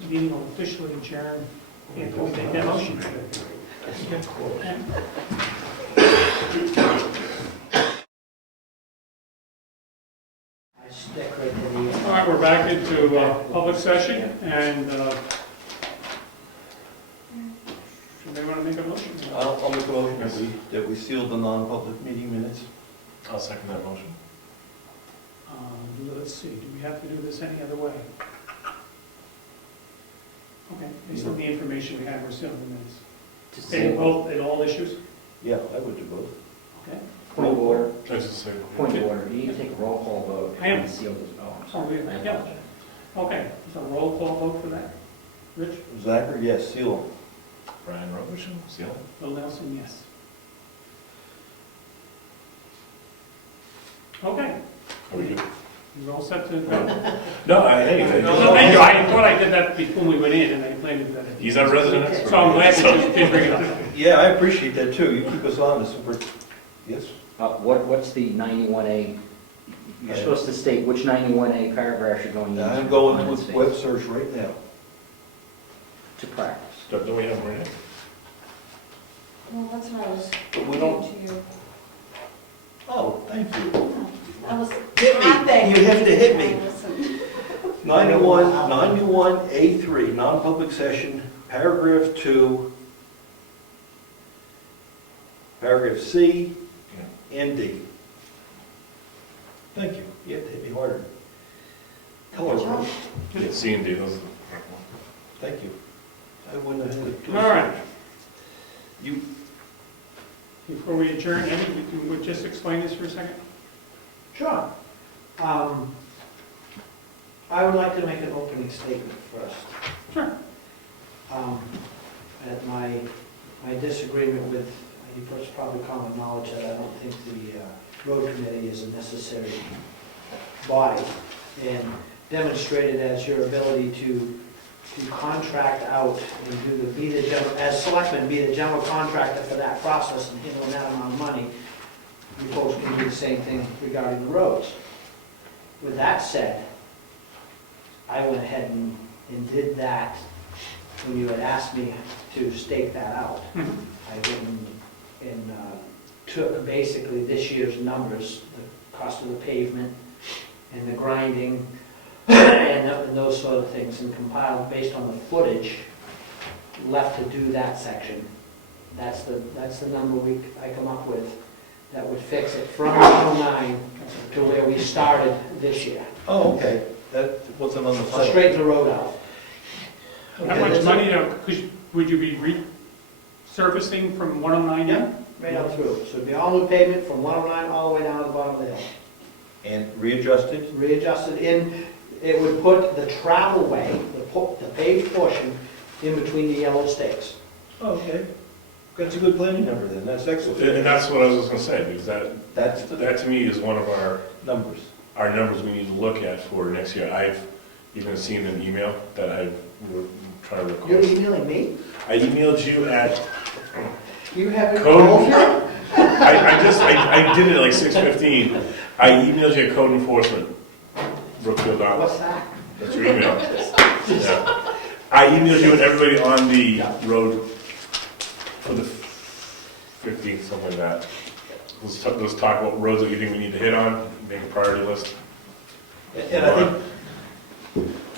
the meeting will officially adjourn. And can we take that motion? I stick right to the. All right, we're back into public session, and somebody want to make a motion? I'll make a motion that we seal the non-public meeting minutes. I'll second that motion. Let's see, do we have to do this any other way? Okay, based on the information we have, we're sealing the minutes. To Stay both in all issues? Yeah, I would do both. Okay. Point of order, That's the same. point of order. You need to take a roll call vote. I am. And seal this. Oh, I'm Oh, sorry. yeah, I yeah. apologize. Okay, so roll call vote for that. Rich? Zachary, yes, seal them. Brian Robertson, seal. Bill Nelson, yes. Okay, Are we good? you're all set to go? No, hey. No, thank you, I thought I did that before we went in, and I planned to do that. He's our resident expert. So I'm glad that you did bring it up. Yeah, I appreciate that too. You keep us honest. Yes? What's the 91A? You're supposed to state which 91A paragraph you're going to use. I'm for going comments with web based search right now. to practice. Don't we have him right now? Well, that's what I was But we saying don't, to you. oh, thank you. I was Hit me. laughing. You have to hit me. Listen. 91A3, non-public session, paragraph 2, paragraph C and D. Thank you. You have to hit me harder. Tell her, Rose. Yeah, C and D, those are the correct ones. Thank you. I wouldn't have had it. All right. You, Before we adjourn, Eddie, would you just explain this for a second? Sure. I would like to make an opening statement first. Sure. At my disagreement with, it's probably common knowledge that I don't think the road committee is a necessary body, and demonstrated as your ability to contract out and as selectmen, be the general contractor for that process and handle that amount of money. You folks can do the same thing regarding the roads. With that said, I went ahead and did that when you had asked me to stake that out. I went and took basically this year's numbers, the cost of the pavement and the grinding and those sort of things, and compiled based on the footage left to do that section. That's the number I come up with that would fix it from 09 to where we started this year. oh, okay. That wasn't on the So site. straighten the road out. How much money, would you be resurfacing from 109? Yeah, right out through. So it'd be all new pavement from 109 all the way down to the bottom of the hill. And readjusted? Readjusted in, it would put the travel way, the paved portion, in between the yellow stakes. Oh, okay. That's a good planning number then, that's excellent. And that's what I was just gonna say, because That's the that to me is one of numbers. our numbers we need to look at for next year. I've even seen an email that I've trying to You're record. emailing me? I emailed you at, You haven't Code- told me? I did it at like 6:15. I emailed you at code enforcement, Brookfield. What's that? That's your email. Yeah. I emailed you and everybody on the road for the 15th, something like that. Let's talk about roads that you think we need to hit on, make a priority list. And I think,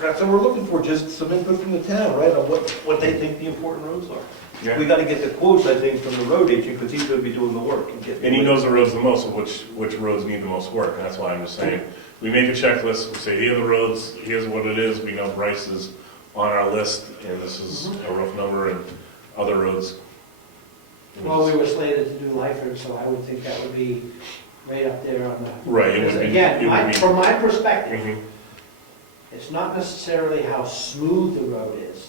that's what we're looking for, just some input from the town, right, on what they think the important roads are. Yeah. We gotta get the quotes, I think, from the road agent, because he's gonna be doing the work. And he knows the roads the most, of which roads need the most work, and that's why I'm just saying, we make a checklist, we say, here are the roads, here's what it is, we know Bryce is on our list, and this is a rough number, and other roads. Well, we were slated to do Lyford, so I would think that would be right up there on the. Right, it would be. Again, it would be- from my perspective, Mhm. it's not necessarily how smooth the road is,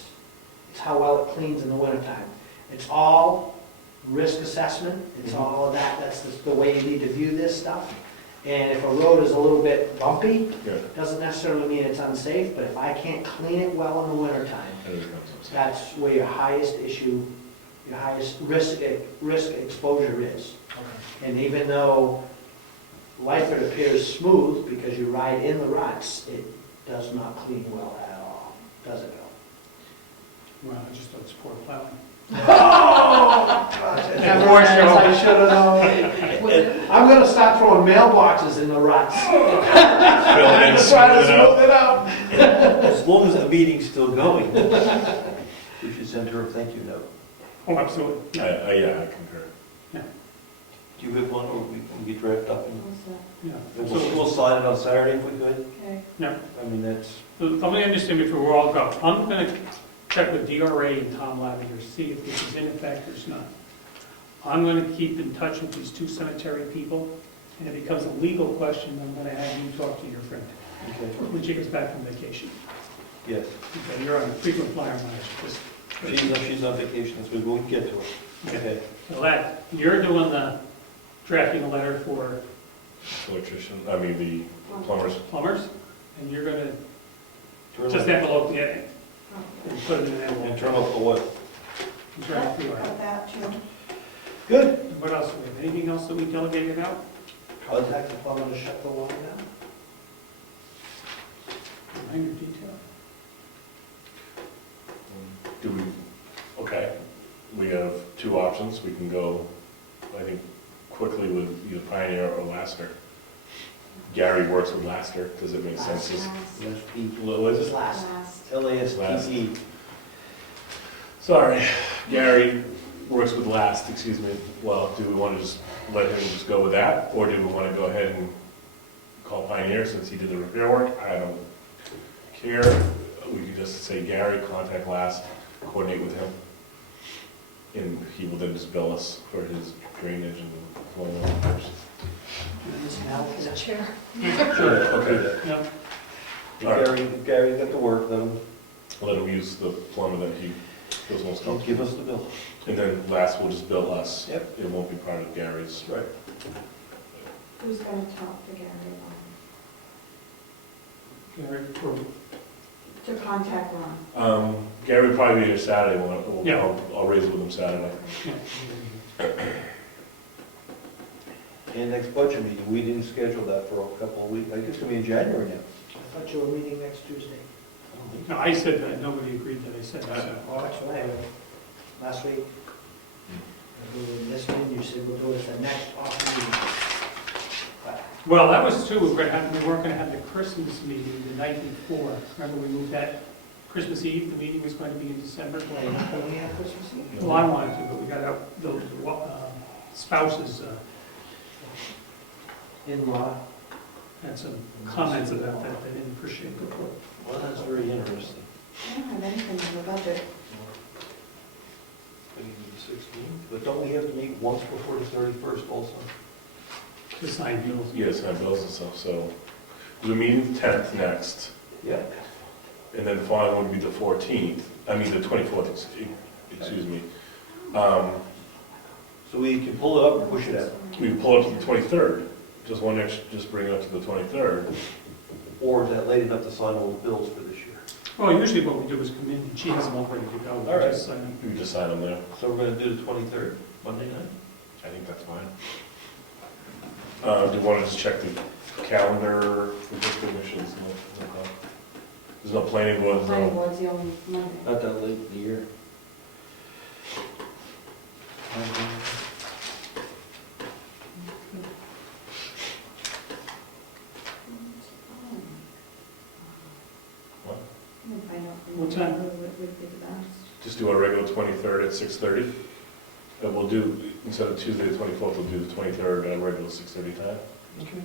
it's how well it cleans in the wintertime. It's all risk assessment, it's all of that, that's the way you need to view this stuff. And if a road is a little bit bumpy, Yeah. doesn't necessarily mean it's unsafe, but if I can't clean it well in the wintertime, There it comes. that's where your highest issue, your highest risk exposure is. And even though Lyford appears smooth because you ride in the ruts, it does not clean well at all, does it, Bill? Well, I just thought it's poor plowing. I should have known. I'm gonna start throwing mailboxes in the ruts. Fill it in, Try to smooth it out. smooth it out. As long as the meeting's still going, we should send her a thank you note. Oh, absolutely. Yeah, I concur. Do you have one, or we can get draft up and Yeah, we'll absolutely. sign it on Saturday if we could? Okay. Yeah. I mean, that's, So let me understand before we all go. I'm going to check with DRA and Tom Lavender, see if this is in effect or it's not. I'm going to keep in touch with these two cemetery people, and if it becomes a legal question, I'm going to have you talk to your friend okay, when she gets back from vacation. yes. Okay, you're on a frequent flyer mileage. She's on vacation, so we won't get to it. Okay. So that, you're doing the, drafting a letter for Electrician, the plumbers. plumbers, and you're going to Turn just it- envelope it and put it in an And envelope. turn off the what? Right, you are. Got that too. Good. What else? Do we have? Anything else that we delegated out? Contact the plumber to shut the water down. Minor detail. Do we, okay, we have two options, we can go, I think, quickly with either Pioneer or Laster. Gary works with Laster, does it make sense? What is it? Last. LASTE. Sorry, Gary works with Last, excuse me. Well, do we want to just let him just go with that, or do we want to go ahead and call Pioneer since he did the repair work? I don't care. We could just say Gary, contact Last, coordinate with him. And he will then just bill us for his drainage and flowing repairs. There's a chair. Sure, okay. Yeah. Gary got the work, let him Let him use the plumber that he feels most comfortable. give us the bill. And then Last will just bill us. Yep. It won't be part of Gary's. Right. Who's gonna talk to Gary Gary, for- to contact Ron? Gary will probably be here Saturday, Yeah. I'll raise it with him Saturday. yeah. And next budget meeting, we didn't schedule that for a couple of weeks, I guess it's gonna be in January now. I thought you were meeting next Tuesday. No, I said that, nobody agreed that I said that. so. Oh, that's right. Last week. This one, you said we'll do it at the next off meeting. But Well, that was true, we weren't gonna have the Christmas meeting the night before. Remember, we moved that Christmas Eve, the meeting was going to be in December. Wait, can we have Christmas Eve? Well, I wanted to, but we got out, the spouses In-law. had some comments about that they didn't appreciate. Well, that's very interesting. I don't have anything in the budget. meet once before the 31st also. To sign bills. Yes, I have bills and stuff, so we're meeting the 10th next, Yeah. and then the following would be the 14th, I mean, the 24th, excuse me. So we can pull it up and push it out. We pull it to the 23rd, just bring it up to the 23rd. Or is that late enough to sign all the bills for this year? Well, usually what we do is come in, and she has them all ready to go. All right. Just, We can just sign them there. So we're gonna do the 23rd, Monday night? I think that's fine. Do you want to just check the calendar for this commission? There's no planning board, Planning no. board's the only Monday. Not that late in the year. What? What time? Would be the best. Just do a regular 23rd at 6:30. And we'll do, instead of Tuesday the 24th, we'll do the 23rd at a regular 6:30 time. Okay.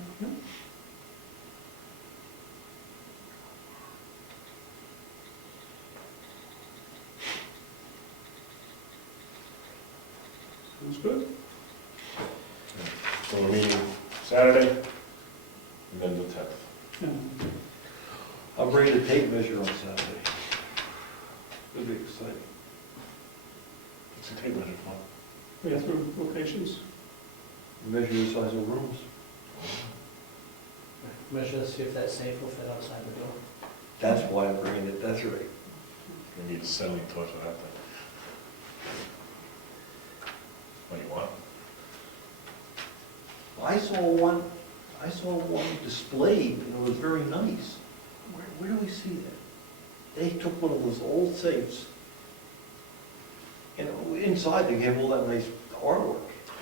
Sounds good. So we're meeting Saturday, and then the 10th. Yeah. I'm bringing a tape measure on Saturday. It'll be exciting. What's the tape measure for? Bathroom locations. Measure the size of rooms. Measure to see if that safe will fit outside the door. That's why I'm bringing it, that's right. We need a settling torch for that thing. What do you want? I saw one displayed, and it was very nice. Where do we see that? They took one of those old safes, and inside they have all that nice artwork.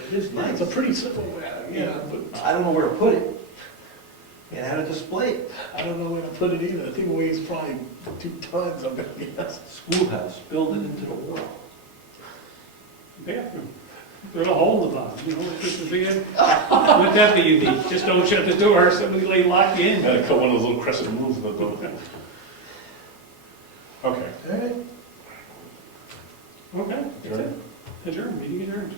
It is nice. It's a pretty simple, yeah, but I don't know where to put it, and how to display it. I don't know where to put it either. The thing weighs probably 2 tons, I'm gonna guess. Schoolhouse, build it into the wall. Bathroom. There's a hole in the bottom, you know, it's just as big as, what that be you need? Just don't shut the door, somebody lay lock you in. Gotta cut one of those little crescent moves in the door. Okay. Okay, that's it. Adjourned, meeting adjourned.